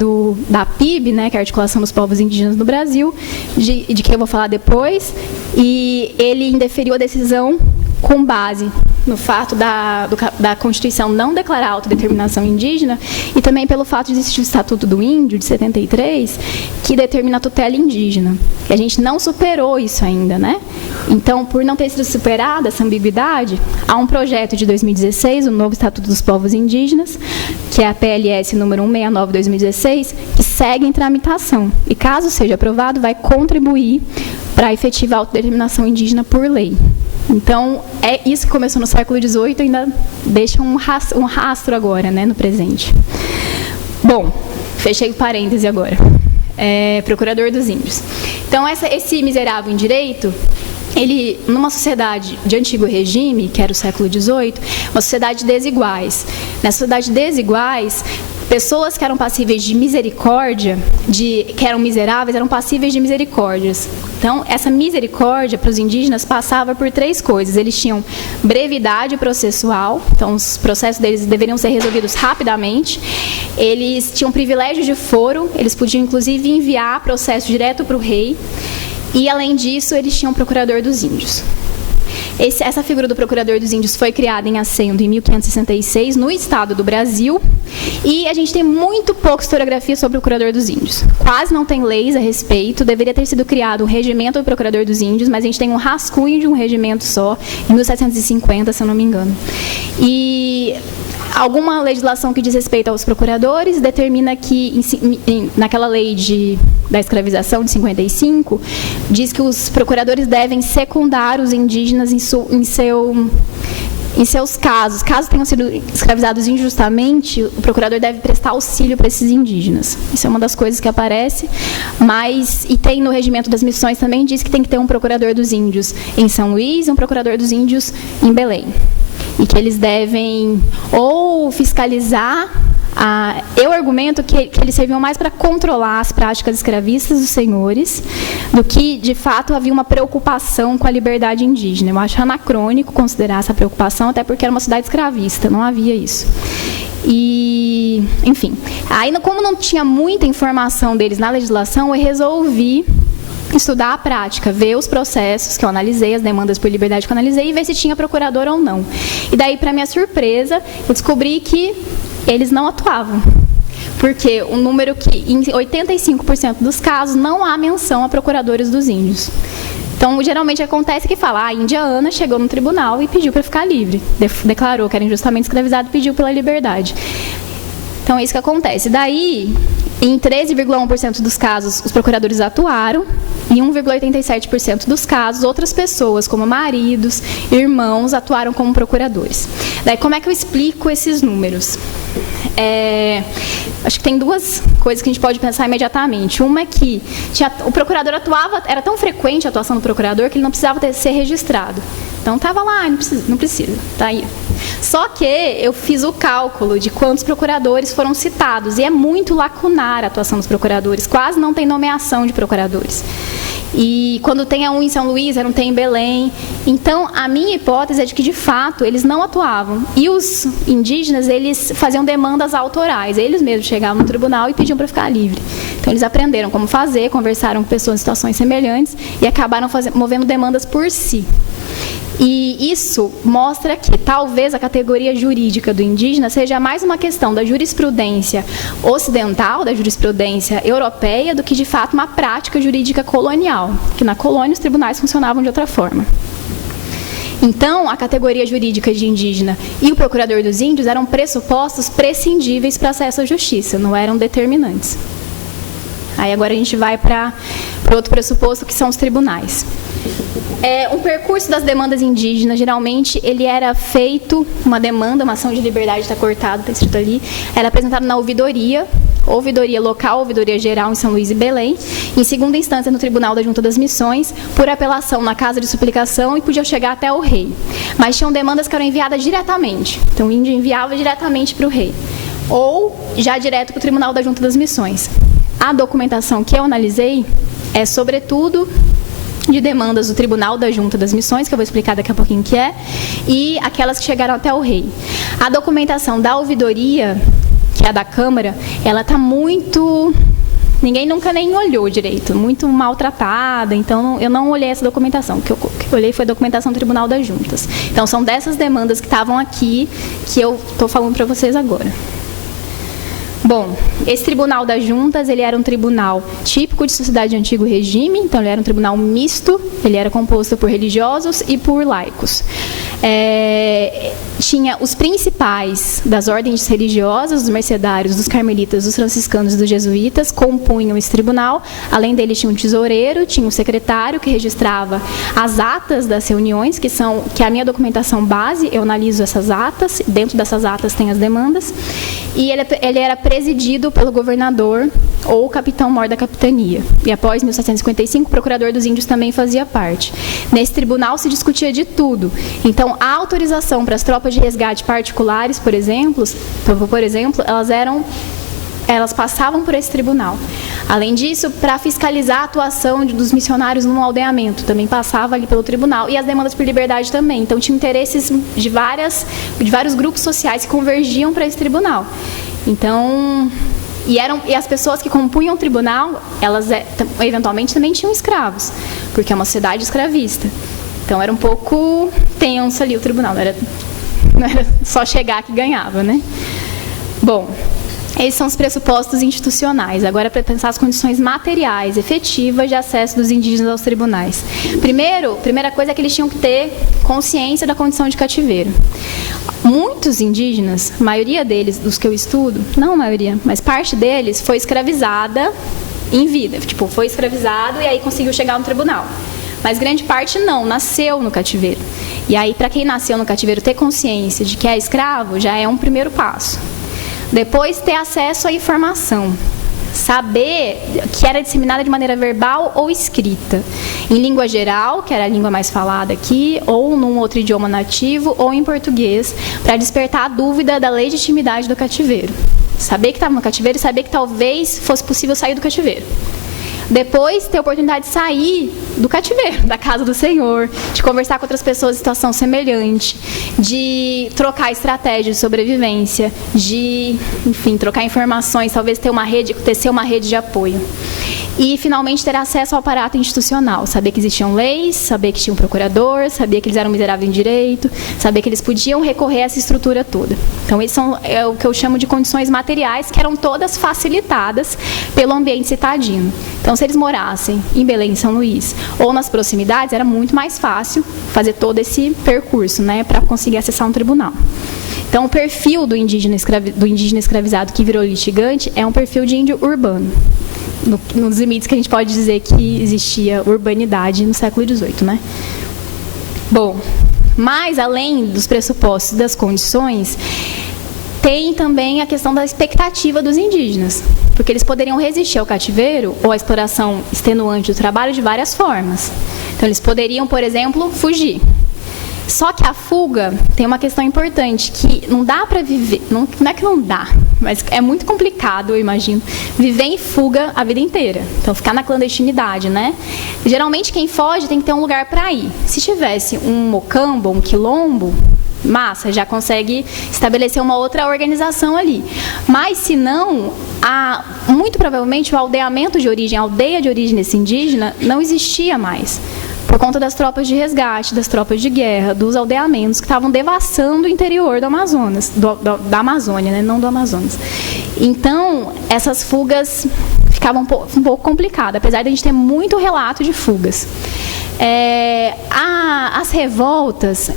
da PIB, né, que é a Articulação dos Povos Indígenas do Brasil, de quem eu vou falar depois, e ele indeferiu a decisão com base no fato da Constituição não declarar a autodeterminação indígena e também pelo fato de existir o Estatuto do Índio, de 73, que determina a tutela indígena. E a gente não superou isso ainda, né? Então, por não ter sido superada essa ambiguidade, há um projeto de 2016, o novo Estatuto dos Povos Indígenas, que é a PLS número 169/2016, que segue em tramitação. E, caso seja aprovado, vai contribuir para a efetiva autodeterminação indígena por lei. Então, é isso que começou no século XVIII, ainda deixa um rastro agora, né, no presente. Bom, fechei o parêntese agora. Procurador dos Índios. Então, esse miserável em direito, ele, numa sociedade de antigo regime, que era o século XVIII, uma sociedade de desiguais. Nessa sociedade de desiguais, pessoas que eram passíveis de misericórdia, que eram miseráveis, eram passíveis de misericórdias. Então, essa misericórdia para os indígenas passava por 3 coisas. Eles tinham brevidade processual, então os processos deles deveriam ser resolvidos rapidamente. Eles tinham privilégio de foro, eles podiam, inclusive, enviar processo direto para o rei. E, além disso, eles tinham o procurador dos índios. Essa figura do procurador dos índios foi criada em Assento em 1566, no estado do Brasil, e a gente tem muito pouca historiografia sobre o procurador dos índios. Quase não tem leis a respeito, deveria ter sido criado um regimento do procurador dos índios, mas a gente tem um rascunho de um regimento só, em 1750, se eu não me engano. E alguma legislação que diz respeito aos procuradores determina que, naquela lei da escravização de 55, diz que os procuradores devem secundar os indígenas em seus casos. Caso tenham sido escravizados injustamente, o procurador deve prestar auxílio para esses indígenas. Isso é uma das coisas que aparece. E tem no regimento das missões também, diz que tem que ter um procurador dos índios em São Luís e um procurador dos índios em Belém. E que eles devem ou fiscalizar. Eu argumento que eles serviam mais para controlar as práticas escravistas dos senhores do que, de fato, havia uma preocupação com a liberdade indígena. Eu acho anacrônico considerar essa preocupação, até porque era uma cidade escravista, não havia isso. E, enfim, aí, como não tinha muita informação deles na legislação, eu resolvi estudar a prática, ver os processos que eu analisei, as demandas por liberdade que eu analisei, e ver se tinha procurador ou não. E daí, para minha surpresa, eu descobri que eles não atuavam. Porque o número que, em 85% dos casos, não há menção a procuradores dos índios. Então, geralmente acontece que fala, a indiana chegou no tribunal e pediu para ficar livre. Declarou que era injustamente escravizado e pediu pela liberdade. Então, é isso que acontece. Daí, em 13,1% dos casos, os procuradores atuaram. Em 1,87% dos casos, outras pessoas, como maridos, irmãos, atuaram como procuradores. Daí, como é que eu explico esses números? Acho que tem duas coisas que a gente pode pensar imediatamente. Uma é que o procurador atuava, era tão frequente a atuação do procurador que ele não precisava ser registrado. Então, estava lá, não precisa, tá aí. Só que eu fiz o cálculo de quantos procuradores foram citados, e é muito lacunar a atuação dos procuradores, quase não tem nomeação de procuradores. E quando tem um em São Luís, não tem em Belém. Então, a minha hipótese é de que, de fato, eles não atuavam. E os indígenas, eles faziam demandas autorais. Eles mesmos chegavam no tribunal e pediam para ficar livre. Então, eles aprenderam como fazer, conversaram com pessoas em situações semelhantes e acabaram movendo demandas por si. E isso mostra que talvez a categoria jurídica do indígena seja mais uma questão da jurisprudência ocidental, da jurisprudência europeia, do que, de fato, uma prática jurídica colonial, que na colônia os tribunais funcionavam de outra forma. Então, a categoria jurídica de indígena e o procurador dos índios eram pressupostos prescindíveis para acesso à justiça, não eram determinantes. Aí agora a gente vai para outro pressuposto, que são os tribunais. Um percurso das demandas indígenas, geralmente, ele era feito, uma demanda, uma ação de liberdade, está cortado, está escrito ali, era apresentada na ouvidoria local, ouvidoria geral em São Luís e Belém, em segunda instância no Tribunal da Junta das Missões, por apelação na Casa de Suplicação, e podia chegar até o rei. Mas tinham demandas que eram enviadas diretamente, então o índio enviava diretamente para o rei, ou já direto para o Tribunal da Junta das Missões. A documentação que eu analisei é, sobretudo, de demandas do Tribunal da Junta das Missões, que eu vou explicar daqui a pouquinho o que é, e aquelas que chegaram até o rei. A documentação da ouvidoria, que é a da Câmara, ela está muito... Ninguém nunca nem olhou direito, muito maltratada, então eu não olhei essa documentação. O que eu olhei foi a documentação do Tribunal das Juntas. Então, são dessas demandas que estavam aqui, que eu estou falando para vocês agora. Bom, esse Tribunal das Juntas, ele era um tribunal típico de sociedade de antigo regime, então ele era um tribunal misto, ele era composto por religiosos e por laicos. Tinha os principais das ordens religiosas, dos mercedários, dos carmelitas, dos franciscanos e dos jesuítas, compunham esse tribunal. Além deles tinha um tesoureiro, tinha um secretário que registrava as atas das reuniões, que é a minha documentação base, eu analiso essas atas, dentro dessas atas tem as demandas, e ele era presidido pelo governador ou capitão-mor da capitania. E após 1755, o procurador dos índios também fazia parte. Nesse tribunal se discutia de tudo. Então, a autorização para as tropas de resgate particulares, por exemplo, elas passavam por esse tribunal. Além disso, para fiscalizar a atuação dos missionários no aldeamento, também passava ali pelo tribunal. E as demandas por liberdade também. Então, tinha interesses de vários grupos sociais que convergiam para esse tribunal. Então, e as pessoas que compunham o tribunal, elas eventualmente também tinham escravos, porque é uma sociedade escravista. Então era um pouco tenso ali o tribunal, não era só chegar que ganhava, né? Bom, esses são os pressupostos institucionais. Agora, para pensar as condições materiais, efetivas de acesso dos indígenas aos tribunais. Primeira coisa é que eles tinham que ter consciência da condição de cativeiro. Muitos indígenas, a maioria deles, dos que eu estudo, não a maioria, mas parte deles foi escravizada em vida. Tipo, foi escravizado e aí conseguiu chegar no tribunal. Mas grande parte não, nasceu no cativeiro. E aí, para quem nasceu no cativeiro, ter consciência de que é escravo já é um primeiro passo. Depois, ter acesso à informação. Saber que era disseminada de maneira verbal ou escrita. Em língua geral, que era a língua mais falada aqui, ou num outro idioma nativo, ou em português, para despertar a dúvida da legitimidade do cativeiro. Saber que estava no cativeiro e saber que talvez fosse possível sair do cativeiro. Depois, ter a oportunidade de sair do cativeiro, da casa do Senhor, de conversar com outras pessoas em situação semelhante, de trocar estratégias de sobrevivência, de, enfim, trocar informações, talvez tecer uma rede de apoio. E, finalmente, ter acesso ao aparato institucional, saber que existiam leis, saber que tinha um procurador, saber que eles eram miseráveis em direito, saber que eles podiam recorrer a essa estrutura toda. Então, isso é o que eu chamo de condições materiais, que eram todas facilitadas pelo ambiente citadino. Então, se eles morassem em Belém, em São Luís, ou nas proximidades, era muito mais fácil fazer todo esse percurso, né, para conseguir acessar um tribunal. Então, o perfil do indígena escravizado que virou litigante é um perfil de índio urbano. Nos limites que a gente pode dizer que existia urbanidade no século XVIII, né? Bom, mas além dos pressupostos das condições, tem também a questão da expectativa dos indígenas, porque eles poderiam resistir ao cativeiro ou à exploração extenuante do trabalho de várias formas. Então, eles poderiam, por exemplo, fugir. Só que a fuga tem uma questão importante, que não dá para viver, não é que não dá, mas é muito complicado, eu imagino, viver em fuga a vida inteira. Então, ficar na clandestinidade, né? Geralmente, quem foge tem que ter um lugar para ir. Se tivesse um mocambo, um quilombo, massa, já consegue estabelecer uma outra organização ali. Mas, se não, muito provavelmente o aldeamento de origem, a aldeia de origem desse indígena não existia mais. Por conta das tropas de resgate, das tropas de guerra, dos aldeamentos que estavam devassando o interior do Amazonas, da Amazônia, né? Não do Amazonas. Então, essas fugas ficavam um pouco complicadas, apesar de a gente ter muito relato de fugas. As revoltas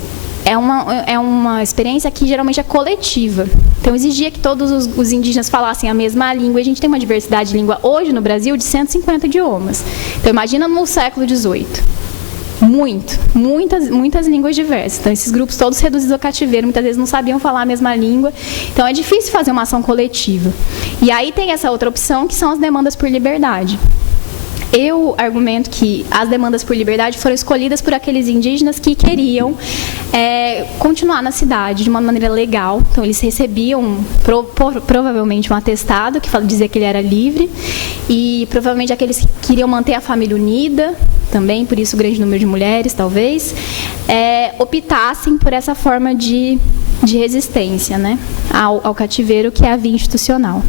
é uma experiência que geralmente é coletiva. Então, exigia que todos os indígenas falassem a mesma língua. A gente tem uma diversidade de língua hoje no Brasil de 150 idiomas. Então, imagina no século XVIII. Muitas línguas diversas. Então, esses grupos todos reduzidos ao cativeiro, muitas vezes não sabiam falar a mesma língua. Então, é difícil fazer uma ação coletiva. E aí tem essa outra opção, que são as demandas por liberdade. Eu argumento que as demandas por liberdade foram escolhidas por aqueles indígenas que queriam continuar na cidade de uma maneira legal. Então, eles recebiam provavelmente um atestado que dizia que ele era livre, e provavelmente aqueles que queriam manter a família unida, também, por isso o grande número de mulheres, talvez, optassem por essa forma de resistência, né, ao cativeiro, que é a via institucional.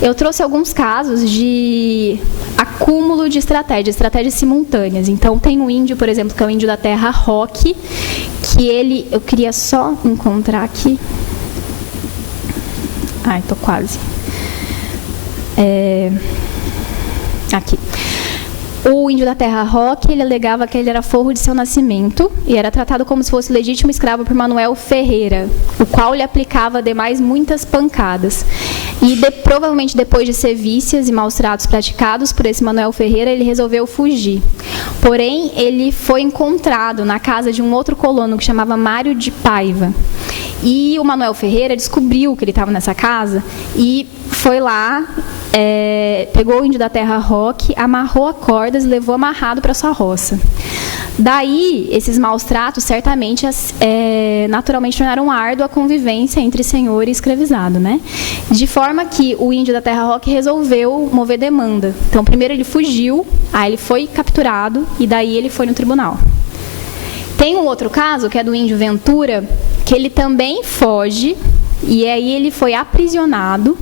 Eu trouxe alguns casos de acúmulo de estratégias simultâneas. Então, tem um índio, por exemplo, que é o índio da terra Roque, que eu queria só encontrar aqui. Ai, tô quase. Aqui. O índio da terra Roque, ele alegava que ele era forro de seu nascimento e era tratado como se fosse legítimo escravo por Manuel Ferreira, o qual lhe aplicava, ademais, muitas pancadas. E provavelmente depois de sevícias e maus tratos praticados por esse Manuel Ferreira, ele resolveu fugir. Porém, ele foi encontrado na casa de um outro colono que chamava Mário de Paiva. E o Manuel Ferreira descobriu que ele estava nessa casa e foi lá, pegou o índio da terra Roque, amarrou a cordas e levou amarrado para sua roça. Daí, esses maus tratos certamente naturalmente tornaram árdua a convivência entre senhor e escravizado, né? De forma que o índio da terra Roque resolveu mover demanda. Então, primeiro ele fugiu, aí ele foi capturado e daí ele foi no tribunal. Tem um outro caso, que é do índio Ventura, que ele também foge e aí ele foi aprisionado.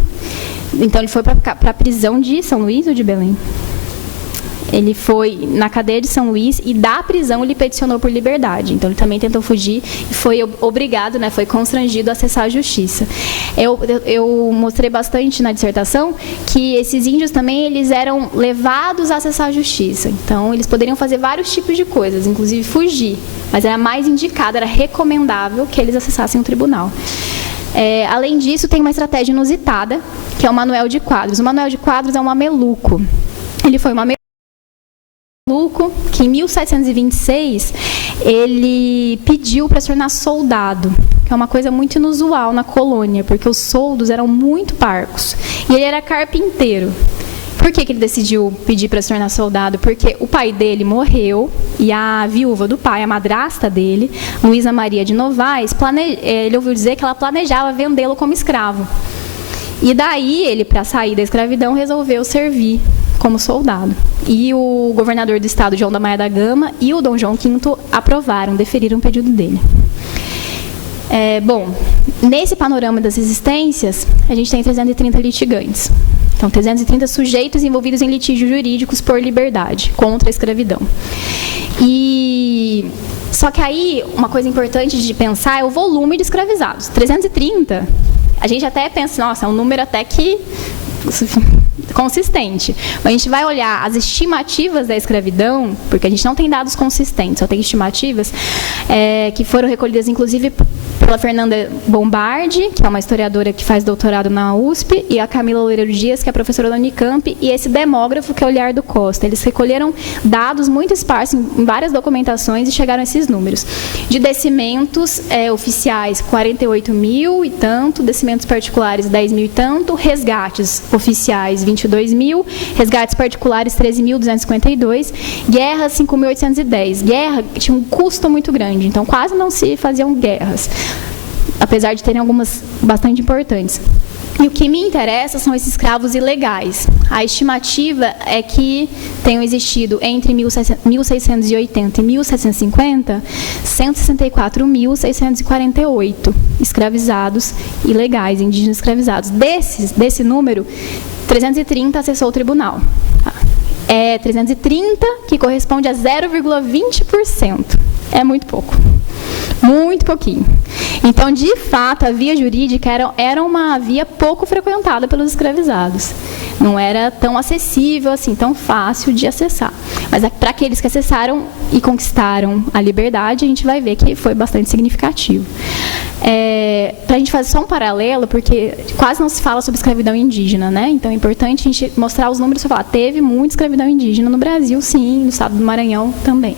Então, ele foi para a prisão de São Luís ou de Belém? ele foi na cadeia de São Luís e da prisão ele peticionou por liberdade. Então, ele também tentou fugir e foi obrigado, né, foi constrangido a acessar a justiça. Eu mostrei bastante na dissertação que esses índios também eles eram levados a acessar a justiça. Então, eles poderiam fazer vários tipos de coisas, inclusive fugir. Mas era mais indicado, era recomendável que eles acessassem o tribunal. Além disso, tem uma estratégia inusitada, que é o Manuel de Quadros. O Manuel de Quadros é um mameluco. Ele foi um mameluco que, em 1726, ele pediu para se tornar soldado, que é uma coisa muito inusual na colônia, porque os soldos eram muito parcos. E ele era carpinteiro. Por que ele decidiu pedir para se tornar soldado? Porque o pai dele morreu e a viúva do pai, a madrasta dele, Luísa Maria de Novaes, ele ouviu dizer que ela planejava vendê-lo como escravo. E daí ele, para sair da escravidão, resolveu servir como soldado. E o governador do estado, João da Maia da Gama, e o Dom João V aprovaram, deferiram o pedido dele. Bom, nesse panorama das resistências, a gente tem 330 litigantes. Então, 330 sujeitos envolvidos em litígios jurídicos por liberdade, contra a escravidão. Só que aí, uma coisa importante de pensar é o volume de escravizados. 330, a gente até pensa, nossa, é um número até que consistente. A gente vai olhar as estimativas da escravidão, porque a gente não tem dados consistentes, só tem estimativas, que foram recolhidas, inclusive, pela Fernanda Bombardi, que é uma historiadora que faz doutorado na USP, e a Camila Loureiro Dias, que é professora da Unicamp, e esse demógrafo, que é o Liardo Costa. Eles recolheram dados muito esparsos em várias documentações e chegaram a esses números. De descimentos oficiais, 48 mil e tanto, descimentos particulares, 10 mil e tanto, resgates oficiais, 22 mil, resgates particulares, 13.252, guerras, 5.810. Guerra tinha um custo muito grande, então quase não se faziam guerras, apesar de terem algumas bastante importantes. E o que me interessa são esses escravos ilegais. A estimativa é que tenham existido entre 1680 e 1750, 164.648 escravizados ilegais, indígenas escravizados. Desse número, 330 acessou o tribunal. 330, que corresponde a 0,20%. É muito pouco. Muito pouquinho. Então, de fato, a via jurídica era uma via pouco frequentada pelos escravizados. Não era tão acessível, assim, tão fácil de acessar. Mas para aqueles que acessaram e conquistaram a liberdade, a gente vai ver que foi bastante significativo. Para a gente fazer só um paralelo, porque quase não se fala sobre escravidão indígena, né? Então, é importante a gente mostrar os números e falar, teve muita escravidão indígena no Brasil, sim, no estado do Maranhão também.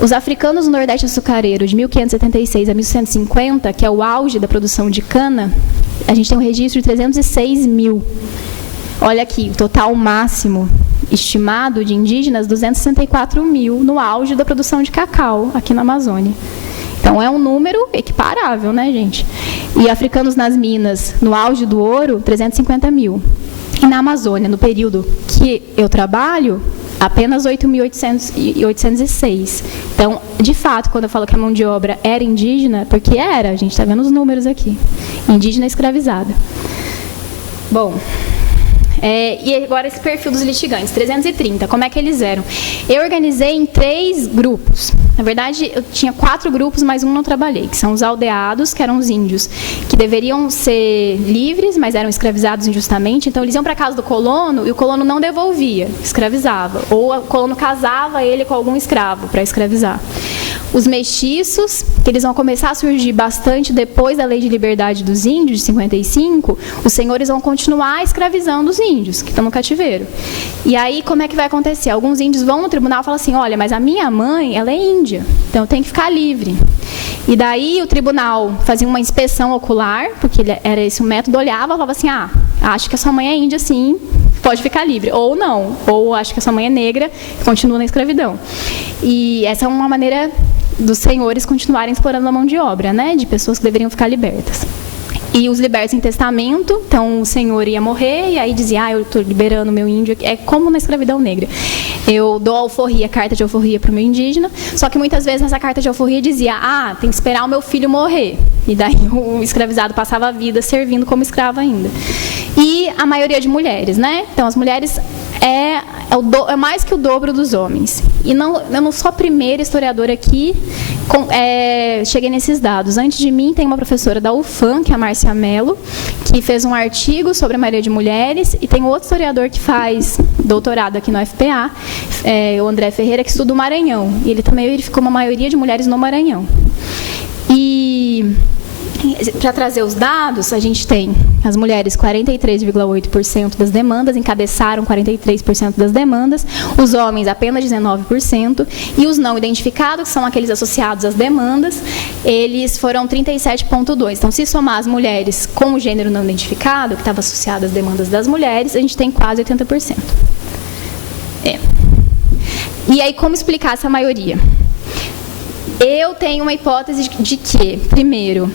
Os africanos no Nordeste açucareiro, de 1576 a 1150, que é o auge da produção de cana, a gente tem um registro de 306 mil. Olha aqui, o total máximo estimado de indígenas, 264 mil no auge da produção de cacau aqui na Amazônia. Então, é um número equiparável, né, gente? E africanos nas minas, no auge do ouro, 350 mil. E na Amazônia, no período que eu trabalho, apenas 8.806. Então, de fato, quando eu falo que a mão de obra era indígena, porque era, a gente está vendo os números aqui, indígena escravizada. Bom, e agora esse perfil dos litigantes, 330, como é que eles eram? Eu organizei em 3 grupos. Na verdade, eu tinha 4 grupos, mas um não trabalhei, que são os aldeados, que eram os índios, que deveriam ser livres, mas eram escravizados injustamente. Então, eles iam para a casa do colono e o colono não devolvia, escravizava. Ou o colono casava ele com algum escravo para escravizar. Os mestiços, que eles vão começar a surgir bastante depois da Lei de Liberdade dos Índios, de 55, os senhores vão continuar escravizando os índios, que estão no cativeiro. E aí, como é que vai acontecer? Alguns índios vão no tribunal e falam assim, olha, mas a minha mãe, ela é índia, então eu tenho que ficar livre. E daí o tribunal fazia uma inspeção ocular, porque era esse o método, olhava e falava assim, acho que a sua mãe é índia, sim, pode ficar livre. Ou não, ou acho que a sua mãe é negra, continua na escravidão. E essa é uma maneira dos senhores continuarem explorando a mão de obra, né, de pessoas que deveriam ficar libertas. E os libertos em testamento, então o senhor ia morrer e aí dizia, eu estou liberando o meu índio. É como na escravidão negra. Eu dou alforria, carta de alforria para o meu indígena, só que muitas vezes nessa carta de alforria dizia, tem que esperar o meu filho morrer. E daí o escravizado passava a vida servindo como escravo ainda. E a maioria de mulheres, né? Então as mulheres é mais que o dobro dos homens. E eu não sou a primeira historiadora que cheguei nesses dados. Antes de mim, tem uma professora da UFAM, que é a Márcia Mello, que fez um artigo sobre a maioria de mulheres, e tem outro historiador que faz doutorado aqui no UFPA, o André Ferreira, que estuda o Maranhão. E ele também verificou uma maioria de mulheres no Maranhão. E para trazer os dados, a gente tem as mulheres 43,8% das demandas, encabeçaram 43% das demandas, os homens apenas 19%, e os não identificados, que são aqueles associados às demandas, eles foram 37,2%. Então, se somar as mulheres com o gênero não identificado, que estava associado às demandas das mulheres, a gente tem quase 80%. E aí, como explicar essa maioria? Eu tenho uma hipótese de que, primeiro,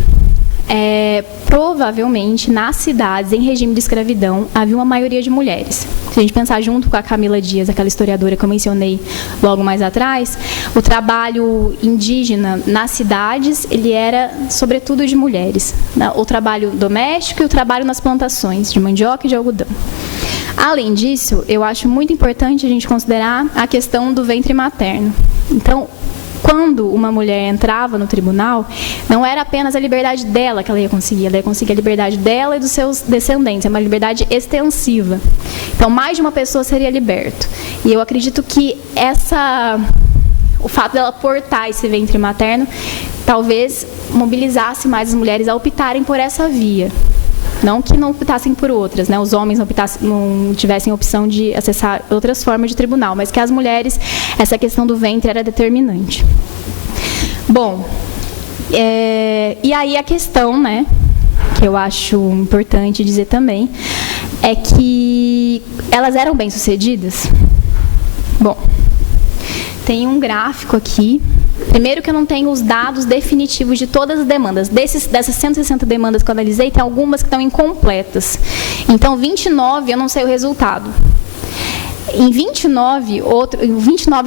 provavelmente nas cidades em regime de escravidão havia uma maioria de mulheres. Se a gente pensar junto com a Camila Dias, aquela historiadora que eu mencionei logo mais atrás, o trabalho indígena nas cidades, ele era sobretudo de mulheres. O trabalho doméstico e o trabalho nas plantações de mandioca e de algodão. Além disso, eu acho muito importante a gente considerar a questão do ventre materno. Então, quando uma mulher entrava no tribunal, não era apenas a liberdade dela que ela ia conseguir a liberdade dela e dos seus descendentes, é uma liberdade extensiva. Então, mais de uma pessoa seria liberto. E eu acredito que o fato dela portar esse ventre materno, talvez mobilizasse mais as mulheres a optarem por essa via. Não que não optassem por outras, né? Os homens não tivessem opção de acessar outras formas de tribunal, mas que as mulheres, essa questão do ventre era determinante. Bom, e aí a questão, né, que eu acho importante dizer também, é que elas eram bem-sucedidas? Bom, tem um gráfico aqui. Primeiro que eu não tenho os dados definitivos de todas as demandas. Dessas 160 demandas que eu analisei, tem algumas que estão incompletas. Então, 29, eu não sei o resultado. Em 29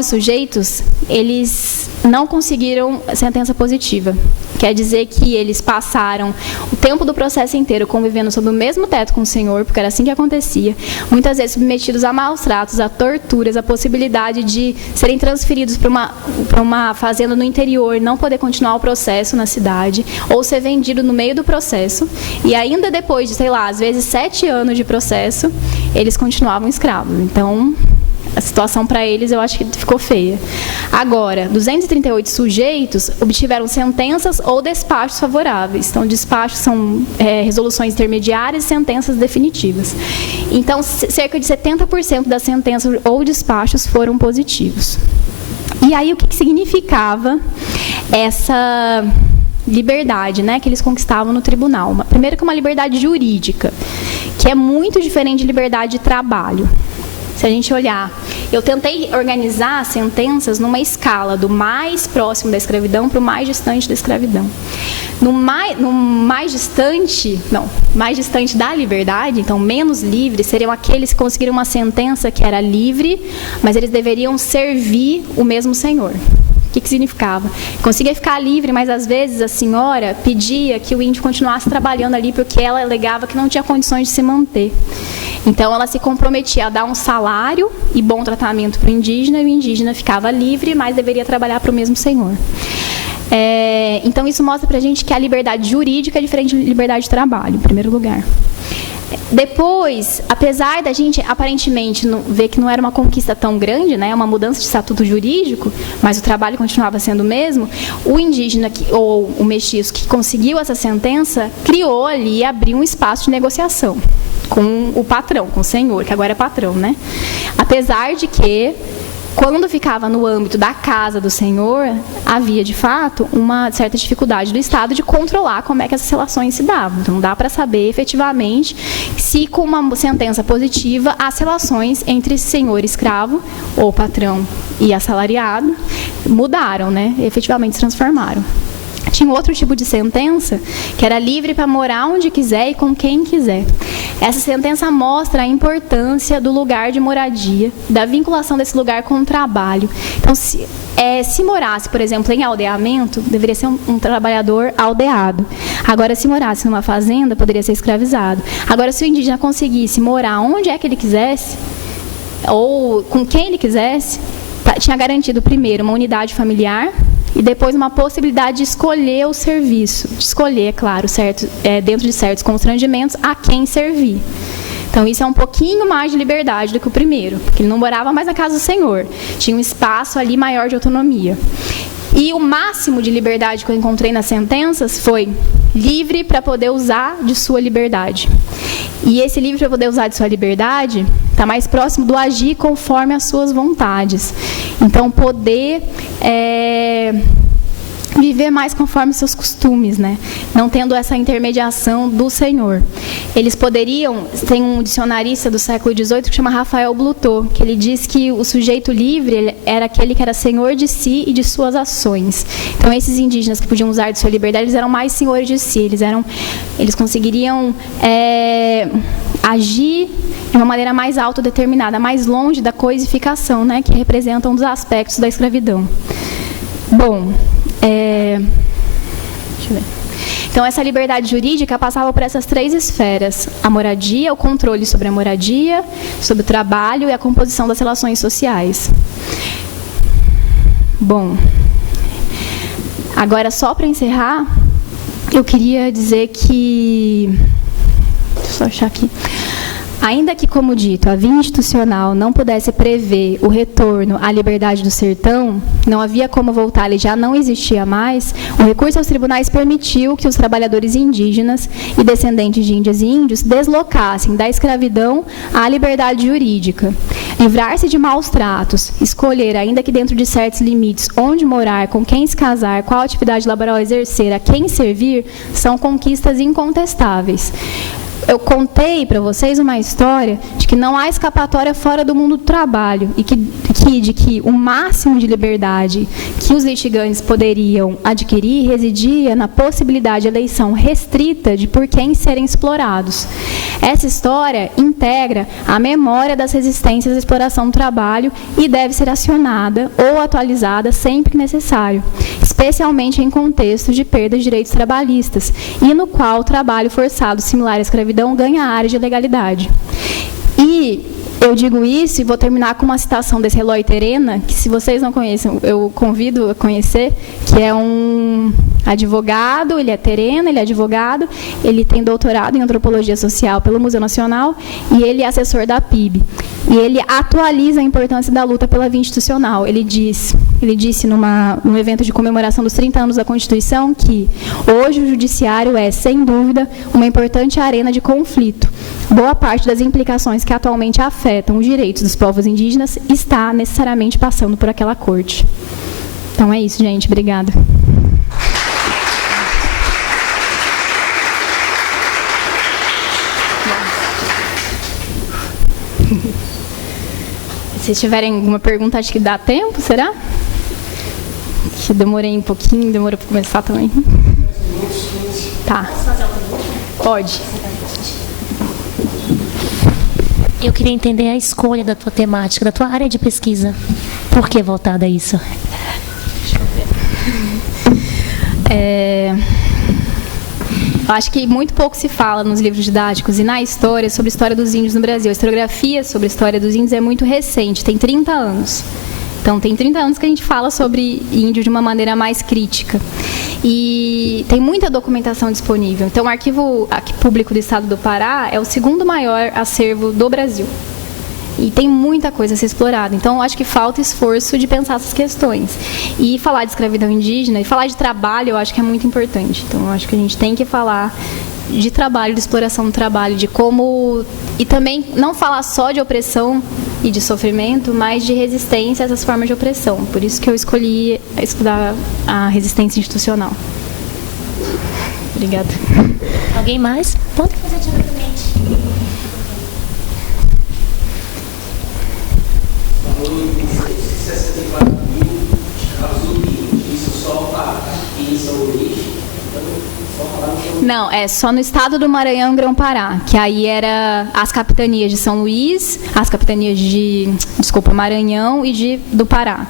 sujeitos, eles não conseguiram sentença positiva. Quer dizer que eles passaram o tempo do processo inteiro convivendo sob o mesmo teto com o Senhor, porque era assim que acontecia, muitas vezes submetidos a maus tratos, a torturas, a possibilidade de serem transferidos para uma fazenda no interior, não poder continuar o processo na cidade, ou ser vendido no meio do processo, e ainda depois de, sei lá, às vezes 7 anos de processo, eles continuavam escravos. Então, a situação para eles, eu acho que ficou feia. Agora, 238 sujeitos obtiveram sentenças ou despachos favoráveis. Então, despachos são resoluções intermediárias e sentenças definitivas. Então, cerca de 70% das sentenças ou despachos foram positivos. E aí, o que significava essa liberdade, né, que eles conquistavam no tribunal? Primeiro que uma liberdade jurídica, que é muito diferente de liberdade de trabalho. Se a gente olhar, eu tentei organizar as sentenças numa escala do mais próximo da escravidão para o mais distante da escravidão. Mais distante da liberdade, então menos livre, seriam aqueles que conseguiram uma sentença que era livre, mas eles deveriam servir o mesmo senhor. O que significava? Conseguia ficar livre, mas às vezes a senhora pedia que o índio continuasse trabalhando ali porque ela alegava que não tinha condições de se manter. Então, ela se comprometia a dar um salário e bom tratamento para o indígena, e o indígena ficava livre, mas deveria trabalhar para o mesmo senhor. Então, isso mostra para a gente que a liberdade jurídica é diferente da liberdade de trabalho, em primeiro lugar. Depois, apesar da gente aparentemente ver que não era uma conquista tão grande, né, uma mudança de estatuto jurídico, mas o trabalho continuava sendo o mesmo, o indígena ou o mestiço que conseguiu essa sentença criou ali e abriu um espaço de negociação com o patrão, com o senhor, que agora é patrão, né? Apesar de que, quando ficava no âmbito da casa do senhor, havia, de fato, uma certa dificuldade do Estado de controlar como é que essas relações se davam. Então, não dá para saber, efetivamente, se com uma sentença positiva, as relações entre senhor e escravo, ou patrão e assalariado, mudaram, né? Efetivamente se transformaram. Tinha outro tipo de sentença, que era livre para morar onde quiser e com quem quiser. Essa sentença mostra a importância do lugar de moradia, da vinculação desse lugar com o trabalho. Então, se morasse, por exemplo, em aldeamento, deveria ser um trabalhador aldeado. Agora, se morasse numa fazenda, poderia ser escravizado. Agora, se o indígena conseguisse morar onde é que ele quisesse, ou com quem ele quisesse, tinha garantido primeiro uma unidade familiar e depois uma possibilidade de escolher o serviço, de escolher, é claro, dentro de certos constrangimentos, a quem servir. Então, isso é um pouquinho mais de liberdade do que o primeiro, porque ele não morava mais na casa do Senhor, tinha um espaço ali maior de autonomia. E o máximo de liberdade que eu encontrei nas sentenças foi livre para poder usar de sua liberdade. E esse livre para poder usar de sua liberdade está mais próximo do agir conforme as suas vontades. Então, poder viver mais conforme seus costumes, né? Não tendo essa intermediação do Senhor. Eles poderiam, tem um dicionarista do século XVIII que chama Rafael Blutot, que ele diz que o sujeito livre era aquele que era senhor de si e de suas ações. Então, esses indígenas que podiam usar de sua liberdade, eles eram mais senhores de si, eles conseguiriam agir de uma maneira mais autodeterminada, mais longe da coisificação, né, que representa um dos aspectos da escravidão. Bom, deixa eu ver. Então, essa liberdade jurídica passava por essas 3 esferas: a moradia, o controle sobre a moradia, sobre o trabalho e a composição das relações sociais. Bom, agora, só para encerrar, eu queria dizer que... Deixa eu só achar aqui. Ainda que, como dito, a via institucional não pudesse prever o retorno à liberdade do sertão, não havia como voltar, ele já não existia mais, o recurso aos tribunais permitiu que os trabalhadores indígenas e descendentes de índias e índios deslocassem da escravidão à liberdade jurídica. Livrar-se de maus tratos, escolher, ainda que dentro de certos limites, onde morar, com quem se casar, qual atividade laboral exercer, a quem servir, são conquistas incontestáveis. Eu contei para vocês uma história de que não há escapatória fora do mundo do trabalho e de que o máximo de liberdade que os litigantes poderiam adquirir residia na possibilidade de eleição restrita de por quem serem explorados. Essa história integra a memória das resistências à exploração do trabalho e deve ser acionada ou atualizada sempre que necessário, especialmente em contexto de perda de direitos trabalhistas e no qual o trabalho forçado similar à escravidão ganha área de legalidade. E eu digo isso e vou terminar com uma citação desse Eloy Terena, que, se vocês não conhecem, eu convido a conhecer, que é um advogado, ele é Terena, ele é advogado, ele tem doutorado em antropologia social pelo Museu Nacional e ele é assessor da PIB. E ele atualiza a importância da luta pela via institucional. Ele disse num evento de comemoração dos 30 anos da Constituição que hoje o judiciário é, sem dúvida, uma importante arena de conflito. Boa parte das implicações que atualmente afetam os direitos dos povos indígenas está necessariamente passando por aquela corte. Então é isso, gente. Obrigada. Se tiverem alguma pergunta, acho que dá tempo, será? Que demorei um pouquinho, demorou para começar também. Tá. Pode. Eu queria entender a escolha da tua temática, da tua área de pesquisa. Por que voltada a isso? Deixa eu ver. Eu acho que muito pouco se fala nos livros didáticos e na história sobre a história dos índios no Brasil. A historiografia sobre a história dos índios é muito recente, tem 30 anos. Então, tem 30 anos que a gente fala sobre índio de uma maneira mais crítica. E tem muita documentação disponível. Então, o Arquivo Público do Estado do Pará é o 2º maior acervo do Brasil. E tem muita coisa a ser explorada. Então, eu acho que falta esforço de pensar essas questões. E falar de escravidão indígena e falar de trabalho, eu acho que é muito importante. Então, eu acho que a gente tem que falar de trabalho, de exploração do trabalho, de como... E também não falar só de opressão e de sofrimento, mas de resistência a essas formas de opressão. Por isso que eu escolhi estudar a resistência institucional. Obrigada. Alguém mais? Pode fazer diretamente. Não, é só no estado do Maranhão e Grão-Pará, que aí era as capitanias de São Luís, as capitanias de, Maranhão e do Pará.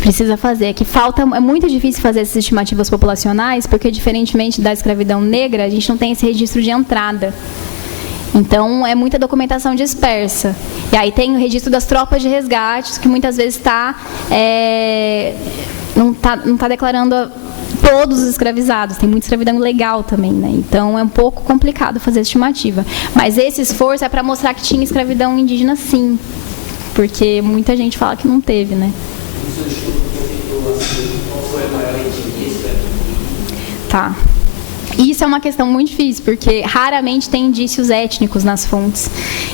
Precisa fazer. É que é muito difícil fazer essas estimativas populacionais, porque, diferentemente da escravidão negra, a gente não tem esse registro de entrada. Então, é muita documentação dispersa. E aí tem o registro das tropas de resgate, que muitas vezes não está declarando todos os escravizados. Tem muita escravidão ilegal também, né? Então, é um pouco complicado fazer a estimativa. Mas esse esforço é para mostrar que tinha escravidão indígena, sim. Porque muita gente fala que não teve, né? Tá. Isso é uma questão muito difícil, porque raramente tem indícios étnicos nas fontes.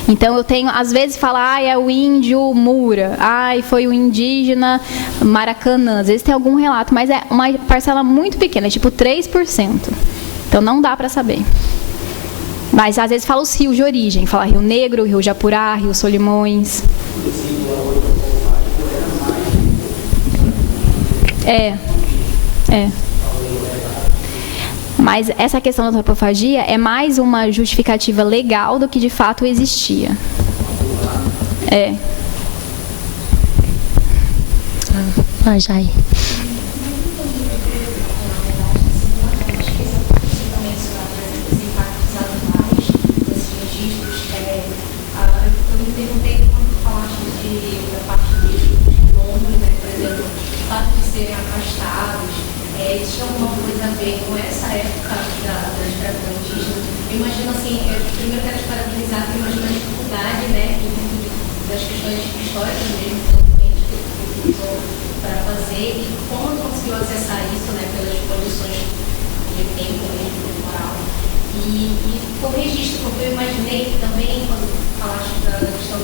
Então, eu tenho, às vezes, falar, é o índio Mura, foi o indígena Maracanã. Às vezes tem algum relato, mas é uma parcela muito pequena, tipo 3%. Então, não dá para saber. Mas, às vezes, fala os rios de origem. Fala Rio Negro, Rio Japurá, Rio Solimões. É. Mas essa questão da antropofagia é mais uma justificativa legal do que de fato existia. Jair. Existe alguma coisa a ver com essa época da escravidão indígena? Eu imagino assim, primeiro quero te parabenizar, porque eu imagino a dificuldade, né, das questões históricas mesmo, que usou para fazer, e como conseguiu acessar isso, né, pelas condições de tempo mesmo, temporal. E o registro, porque eu imaginei também, quando falaste da questão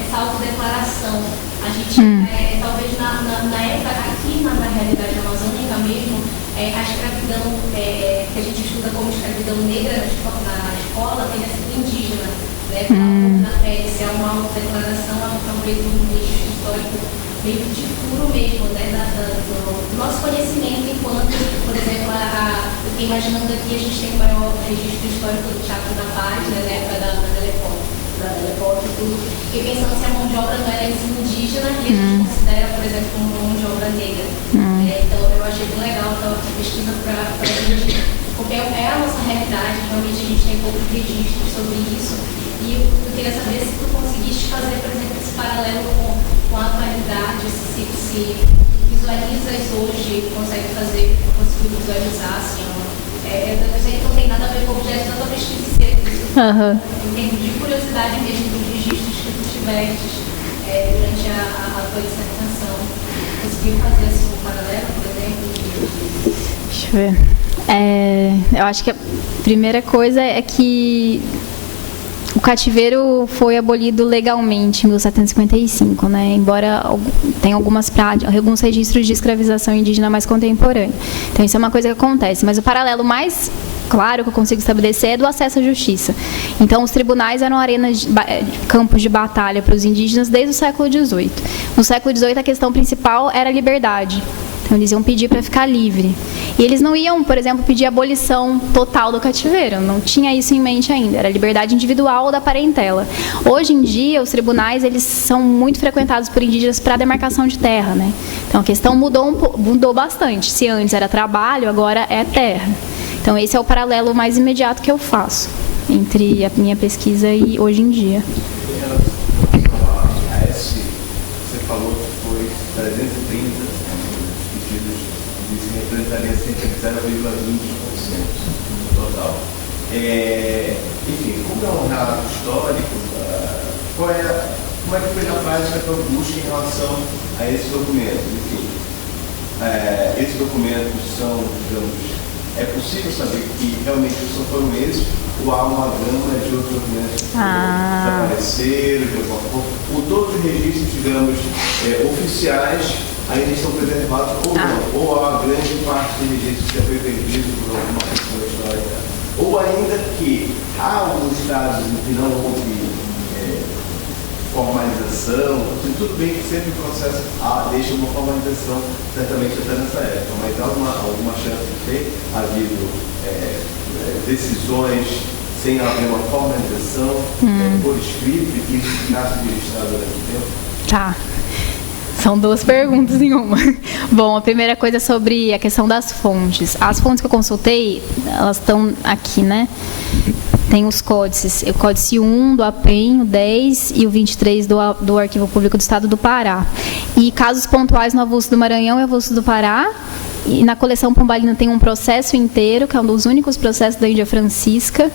essa autodeclaração. A gente, talvez na época, aqui na realidade amazônica mesmo, a escravidão que a gente estuda como escravidão negra na escola tem sido indígena, né? Na pele, se é uma autodeclaração, talvez um registro histórico meio de furo mesmo, né? Do nosso conhecimento enquanto, por exemplo, imaginando aqui, a gente tem o maior registro histórico do Teatro da Paz, né? Na época da Leopoldo e tudo, e pensando se a mão de obra não era indígena e a gente considera, por exemplo, como mão de obra negra. Então, eu achei bem legal a pesquisa para a gente, porque é a nossa realidade, realmente a gente tem poucos registros sobre isso, e eu queria saber se tu conseguiste fazer, por exemplo, esse paralelo com a atualidade, se visualizas hoje, conseguiu visualizar, assim, eu sei que não tem nada a ver com o objeto da tua pesquisa cedo, em termos de curiosidade mesmo dos registros que tu tiveste durante a tua dissertação. Conseguiu fazer assim, um paralelo, por exemplo? Deixa eu ver. Eu acho que a primeira coisa é que o cativeiro foi abolido legalmente em 1755, né? Embora tenha alguns registros de escravização indígena mais contemporânea. Então, isso é uma coisa que acontece. Mas o paralelo mais claro que eu consigo estabelecer é do acesso à justiça. Então, os tribunais eram arenas, campos de batalha para os indígenas desde o século XVIII. No século XVIII, a questão principal era a liberdade. Então, eles iam pedir para ficar livre. E eles não iam, por exemplo, pedir a abolição total do cativeiro. Não tinha isso em mente ainda. Era a liberdade individual ou da parentela. Hoje em dia, os tribunais eles são muito frequentados por indígenas para a demarcação de terra, né? Então, a questão mudou bastante. Se antes era trabalho, agora é terra. Então, esse é o paralelo mais imediato que eu faço entre a minha pesquisa e hoje em dia. Você falou que foi 330 pedidos de se representaria cerca de 0,20% no total. Enfim, como é um relato histórico, como é que foi na prática a tua busca em relação a esses documentos? Enfim, esses documentos são, digamos, é possível saber que realmente só foram esses ou há uma gama de outros documentos que desapareceram, de alguma forma? Ou todos os registros, digamos, oficiais ainda estão preservados ou não? Ou há uma grande parte de registros que já foi perdido por alguma questão histórica? Ou ainda que há alguns casos em que não houve formalização, tudo bem que sempre o processo deixa uma formalização, certamente até nessa época, mas há alguma chance de ter havido decisões sem haver uma formalização por escrito e que isso ficasse registrado durante o tempo? Tá. São duas perguntas em uma. Bom, a primeira coisa é sobre a questão das fontes. As fontes que eu consultei, elas estão aqui, né? Tem os códices. O códice 1 do APEM, o 10 e o 23 do Arquivo Público do Estado do Pará. E casos pontuais no avulso do Maranhão e avulso do Pará. E na coleção Pombalina tem um processo inteiro, que é um dos únicos processos da Índia Francisca.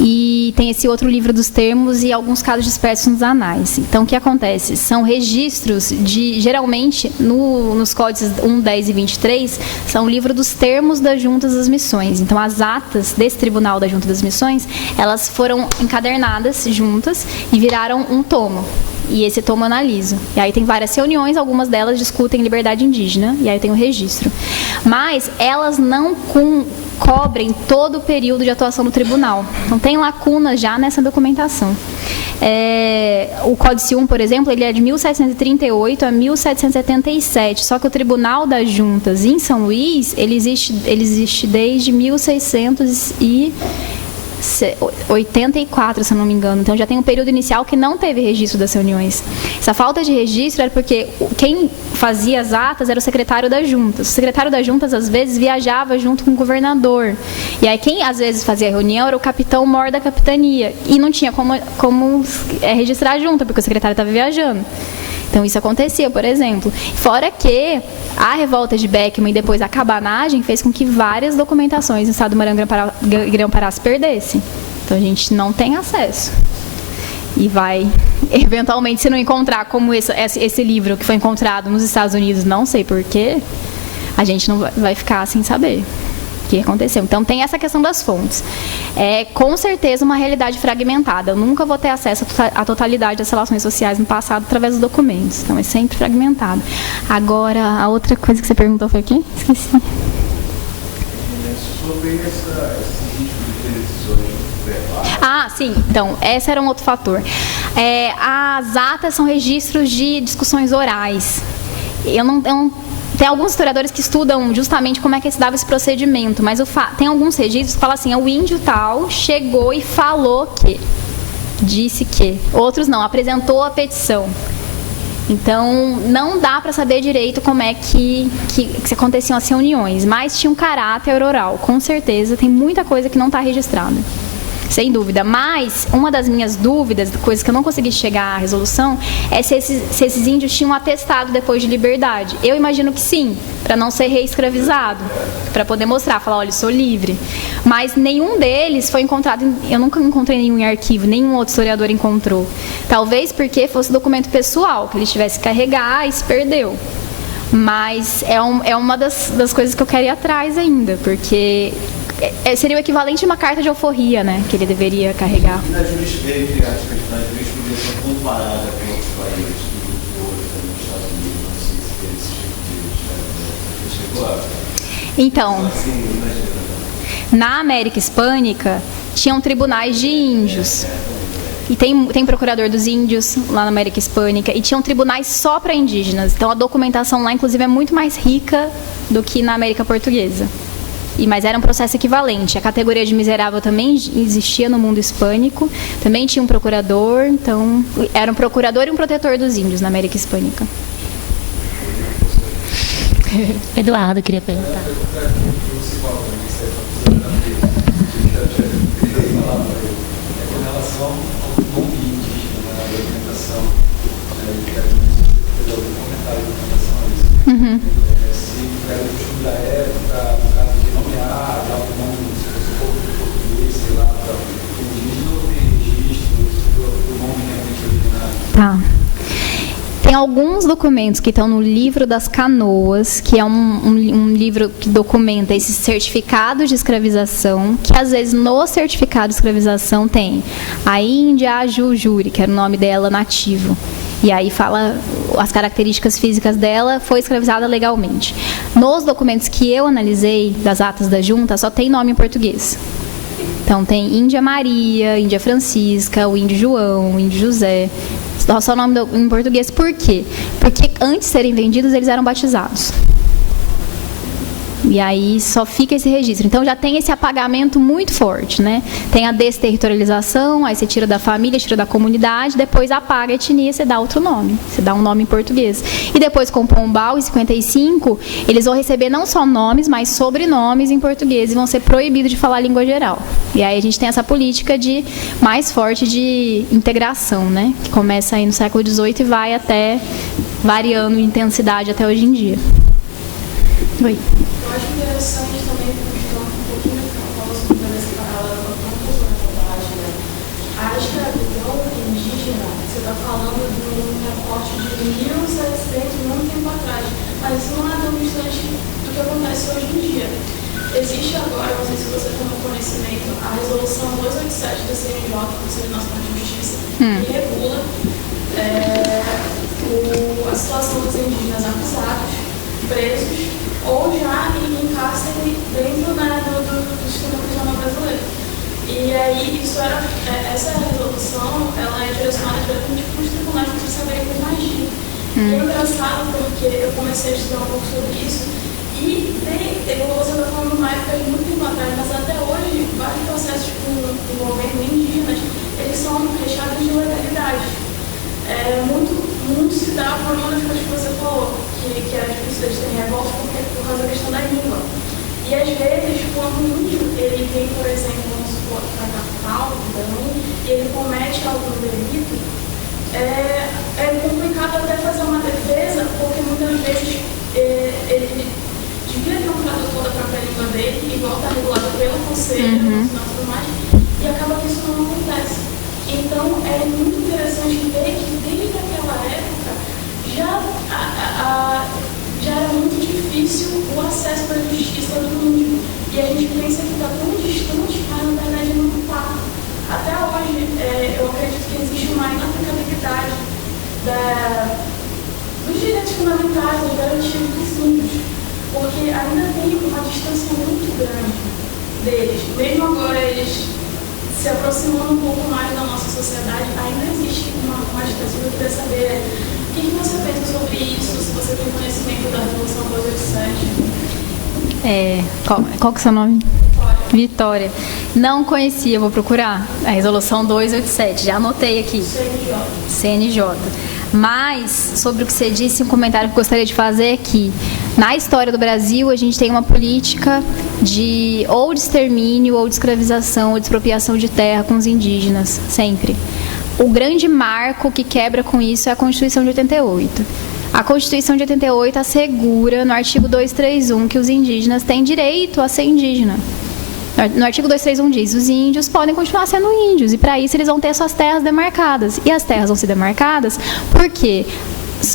E tem esse outro livro dos termos e alguns casos dispersos nos anais. Então, o que acontece? São registros de, geralmente, nos códices 1, 10 e 23, são o livro dos termos das juntas das missões. Então, as atas desse tribunal da Junta das Missões, elas foram encadernadas juntas e viraram um tomo. E esse tomo eu analiso. E aí tem várias reuniões, algumas delas discutem liberdade indígena, e aí tem o registro. Mas elas não cobrem todo o período de atuação do tribunal. Então tem lacunas já nessa documentação. O Códice 1, por exemplo, ele é de 1738 a 1777, só que o Tribunal das Juntas em São Luís, ele existe desde 1684, se eu não me engano. Então já tem um período inicial que não teve registro das reuniões. Essa falta de registro era porque quem fazia as atas era o secretário das juntas. O secretário das juntas, às vezes, viajava junto com o governador. E aí quem, às vezes, fazia a reunião era o capitão-mor da capitania. E não tinha como registrar a junta, porque o secretário estava viajando. Então, isso acontecia, por exemplo. Fora que a revolta de Beckman e depois a cabanagem fez com que várias documentações no estado do Maranhão e Grão-Pará se perdessem. Então, a gente não tem acesso. E vai, eventualmente, se não encontrar como esse livro que foi encontrado nos Estados Unidos, não sei porquê, a gente não vai ficar sem saber o que aconteceu. Então, tem essa questão das fontes. É, com certeza, uma realidade fragmentada. Eu nunca vou ter acesso à totalidade das relações sociais no passado através dos documentos. Então, é sempre fragmentado. Agora, a outra coisa que você perguntou foi o quê? Esqueci. Sobre esse ritmo de decisões verbais. Ah, sim. Então, esse era um outro fator. As atas são registros de discussões orais. Tem alguns historiadores que estudam justamente como é que se dava esse procedimento, mas tem alguns registros que falam assim, o índio tal chegou e falou que, disse que, outros não, apresentou a petição. Então, não dá para saber direito como é que aconteciam as reuniões, mas tinha um caráter oral, com certeza, tem muita coisa que não está registrada. Sem dúvida. Mas uma das minhas dúvidas, coisas que eu não consegui chegar à resolução, é se esses índios tinham um atestado depois de liberdade. Eu imagino que sim, para não ser reescravizado, para poder mostrar, falar, olha, eu sou livre. Mas nenhum deles foi encontrado, eu nunca encontrei nenhum em arquivo, nenhum outro historiador encontrou. Talvez porque fosse documento pessoal, que ele tivesse que carregar e se perdeu. Mas é uma das coisas que eu quero ir atrás ainda, porque seria o equivalente a uma carta de alforria, né, que ele deveria carregar. E na jurisprudência comparada com outros países, nos Estados Unidos, não sei se tem esse tipo de chegou a... Então, na América Hispânica, tinham tribunais de índios. E tem procurador dos índios lá na América Hispânica. E tinham tribunais só para indígenas. Então, a documentação lá, inclusive, é muito mais rica do que na América Portuguesa. Mas era um processo equivalente. A categoria de miserável também existia no mundo hispânico. Também tinha um procurador. Então, era um procurador e um protetor dos índios na América Hispânica. Eduardo, queria perguntar. Uhum. Tá. Tem alguns documentos que estão no livro das canoas, que é um livro que documenta esse certificado de escravização, que às vezes no certificado de escravização tem a Índia Jujuri, que era o nome dela nativo. E aí fala as características físicas dela, foi escravizada legalmente. Nos documentos que eu analisei, das atas da junta, só tem nome em português. Então tem Índia Maria, Índia Francisca, o Índio João, o Índio José. Só o nome em português. Por quê? Porque antes de serem vendidos, eles eram batizados. E aí só fica esse registro. Então já tem esse apagamento muito forte, né? Tem a desterritorialização, aí você tira da família, tira da comunidade, depois apaga a etnia, você dá outro nome. Você dá um nome em português. E depois com o Pombal, em 55, eles vão receber não só nomes, mas sobrenomes em português e vão ser proibidos de falar a língua geral. E aí a gente tem essa política mais forte de integração, né? Que começa aí no século XVIII e vai até variando em intensidade até hoje em dia. Oi. Eu acho interessante também puxar um pouquinho do que ela falou sobre esse paralelo com a verdade, né? A escravidão indígena, você está falando de um recorte de 1700, muito tempo atrás, mas isso não é tão distante do que acontece hoje em dia. Existe agora, não sei se você tem conhecimento, a resolução 287 do CNJ, Conselho Nacional de Justiça, que regula a situação dos indígenas acusados, presos, ou já em cárcere dentro do sistema prisional brasileiro. E aí, essa resolução, ela é direcionada diretamente para os tribunais de justiça americanos na China. E é engraçado porque eu comecei a estudar um pouco sobre isso, e você está falando de uma época de muito tempo atrás, mas até hoje, vários processos envolvendo indígenas, eles são recheados de ilegalidade. Muito se dá por uma das coisas que você falou, que é difícil eles terem revolta por causa da questão da língua. E às vezes, quando um índio ele vem, por exemplo, vamos supor, para a capital, e ele comete algum delito, é complicado até fazer uma defesa, porque muitas vezes ele devia ter um tradutor da própria língua dele, igual está regulado pelo Conselho, e tudo mais, e acaba que isso não acontece. Então, é muito interessante ver que desde aquela época já era muito difícil o acesso à justiça do índio. E a gente pensa que está tão distante, mas na verdade não está. Até hoje, eu acredito que existe uma inaplicabilidade dos direitos fundamentais, das garantias dos índios, porque ainda tem uma distância muito grande deles. Mesmo agora eles se aproximando um pouco mais da nossa sociedade, ainda existe uma distância. Eu queria saber o que você pensa sobre isso, se você tem conhecimento da Resolução 287. Qual que é o seu nome? Vitória. Não conhecia, vou procurar. A Resolução 287, já anotei aqui. CNJ. Mas, sobre o que você disse, um comentário que eu gostaria de fazer é que, na história do Brasil, a gente tem uma política de extermínio, ou de escravização, ou de expropriação de terra com os indígenas, sempre. O grande marco que quebra com isso é a Constituição de 88. A Constituição de 88 assegura, no artigo 231, que os indígenas têm direito a ser indígena. No artigo 231 diz, os índios podem continuar sendo índios, e para isso eles vão ter suas terras demarcadas. E as terras vão ser demarcadas porque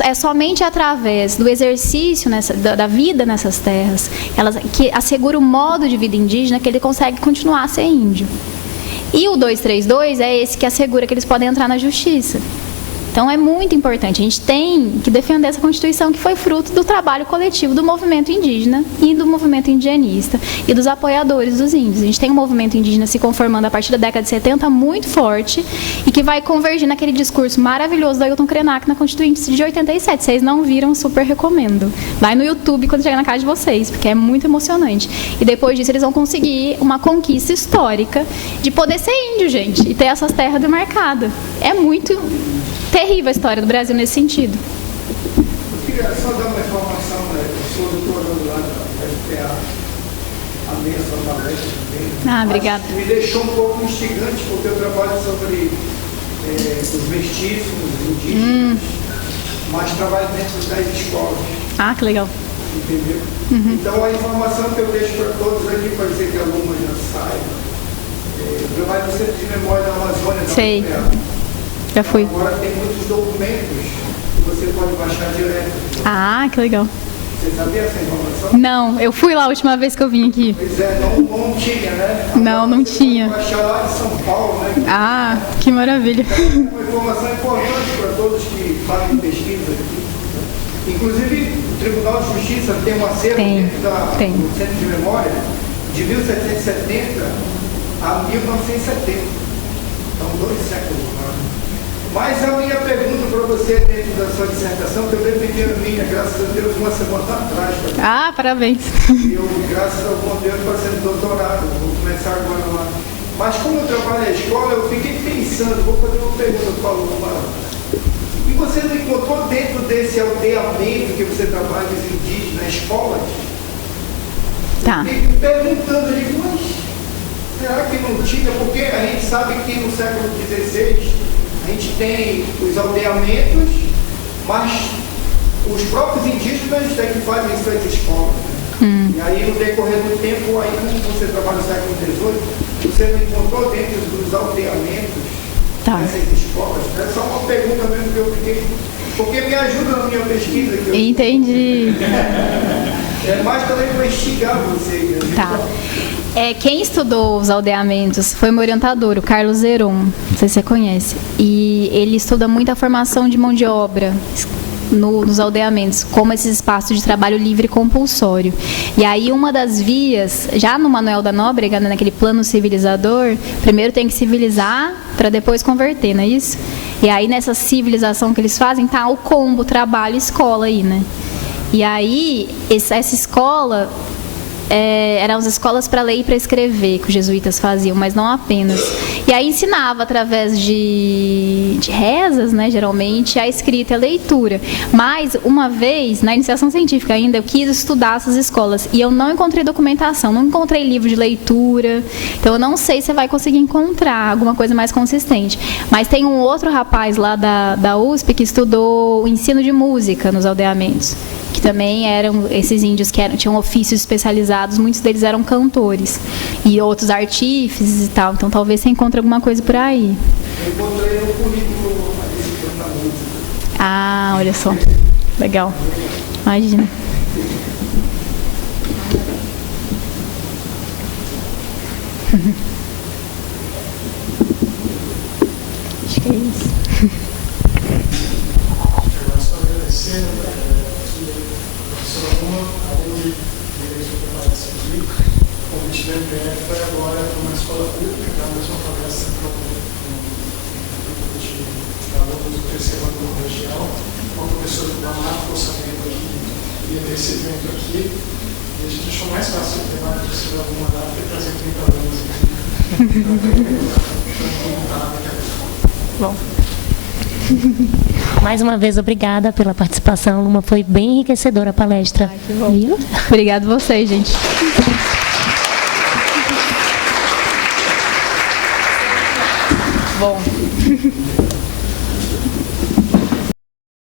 é somente através do exercício da vida nessas terras, que assegura o modo de vida indígena, que ele consegue continuar a ser índio. E o 232 é esse que assegura que eles podem entrar na justiça. Então, é muito importante. A gente tem que defender essa Constituição que foi fruto do trabalho coletivo do movimento indígena e do movimento indigenista e dos apoiadores dos índios. A gente tem um movimento indígena se conformando a partir da década de 70 muito forte e que vai convergir naquele discurso maravilhoso do Ailton Krenak na Constituinte de 87. Vocês não viram, super recomendo. Vai no YouTube quando chegar na casa de vocês, porque é muito emocionante. E depois disso, eles vão conseguir uma conquista histórica de poder ser índio, gente, e ter essas terras demarcadas. É muito terrível a história do Brasil nesse sentido. Eu queria só dar uma informação, né? Eu sou doutorando lá da FPA, a mesa da palestra também. Obrigada. Me deixou um pouco instigante, porque eu trabalho sobre os mestiços, os indígenas, mas trabalho dentro das escolas. Que legal. Entendeu? Então, a informação que eu deixo para todos aqui, pode ser que alguma já saiba, eu trabalho no Centro de Memória da Amazônia, da Sei. FPA. Já fui. Agora tem muitos documentos que você pode baixar direto. Que legal. Você sabia essa informação? Não, eu fui lá a última vez que eu vim aqui. Pois é, não tinha, né? Não tinha. Pode baixar lá de São Paulo, né? Que maravilha. É uma informação importante para todos que fazem pesquisa aqui. Inclusive, o Tribunal de Justiça tem um acervo dentro do Centro de Memória de 1770 a 1970. Então, 2 séculos. Mas a minha pergunta para você dentro da sua dissertação, que eu defendi a minha, graças a Deus, uma semana atrás. Ah, parabéns. E eu, graças ao bom Deus, estou fazendo doutorado, vou começar agora lá. Mas como eu trabalho na escola, eu fiquei pensando, vou fazer uma pergunta para o aluno. E você não encontrou dentro desse aldeamento que você trabalha, os indígenas, na escola? Tá. Eu fiquei perguntando, eu digo, mas será que não tinha? Porque a gente sabe que no século XVI a gente tem os aldeamentos, mas os próprios indígenas é que fazem suas escolas. E aí, no decorrer do tempo, aí como você trabalha no século XVIII, você não encontrou dentro dos aldeamentos essas escolas? É só uma pergunta mesmo que eu fiquei, porque me ajuda na minha pesquisa. Que eu... Entendi. É mais também para instigar vocês. Né? Tá. Quem estudou os aldeamentos foi meu orientador, o Carlos Zeron, não sei se você conhece. E ele estuda muito a formação de mão de obra nos aldeamentos, como esses espaços de trabalho livre e compulsório. E aí uma das vias, já no Manuel da Nóbrega, né, naquele plano civilizador, primeiro tem que civilizar para depois converter, não é isso? E aí nessa civilização que eles fazem, tá o combo trabalho e escola aí, né? E aí essa escola... eram as escolas para ler e para escrever que os jesuítas faziam, mas não apenas. E aí ensinava através de rezas, né, geralmente, a escrita e a leitura. Mas, uma vez, na iniciação científica ainda, eu quis estudar essas escolas e eu não encontrei documentação, não encontrei livro de leitura, então eu não sei se você vai conseguir encontrar alguma coisa mais consistente. Mas tem um outro rapaz lá da USP que estudou o ensino de música nos aldeamentos, que também eram esses índios que tinham ofícios especializados, muitos deles eram cantores e outros artífices e tal, então talvez você encontre alguma coisa por aí. Eu encontrei no currículo da música. Ah, olha só, legal, imagina. Acho que é isso. Agora só agradecendo, professora Luma, além de direito de palestra aqui, o convite da MPF foi agora para uma escola pública, que é a mesma palestra para um grupo de alunos do terceiro ano do colegial. O professor do Bamar ficou sabendo que ia ter esse evento aqui, e a gente achou mais fácil ter uma professora Luma lá, porque trazer 30 alunos aqui. Bom. Mais uma vez, obrigada pela participação, Luma. Foi bem enriquecedora a palestra. Ai, que bom. Viu? Obrigado a vocês, gente. Bom.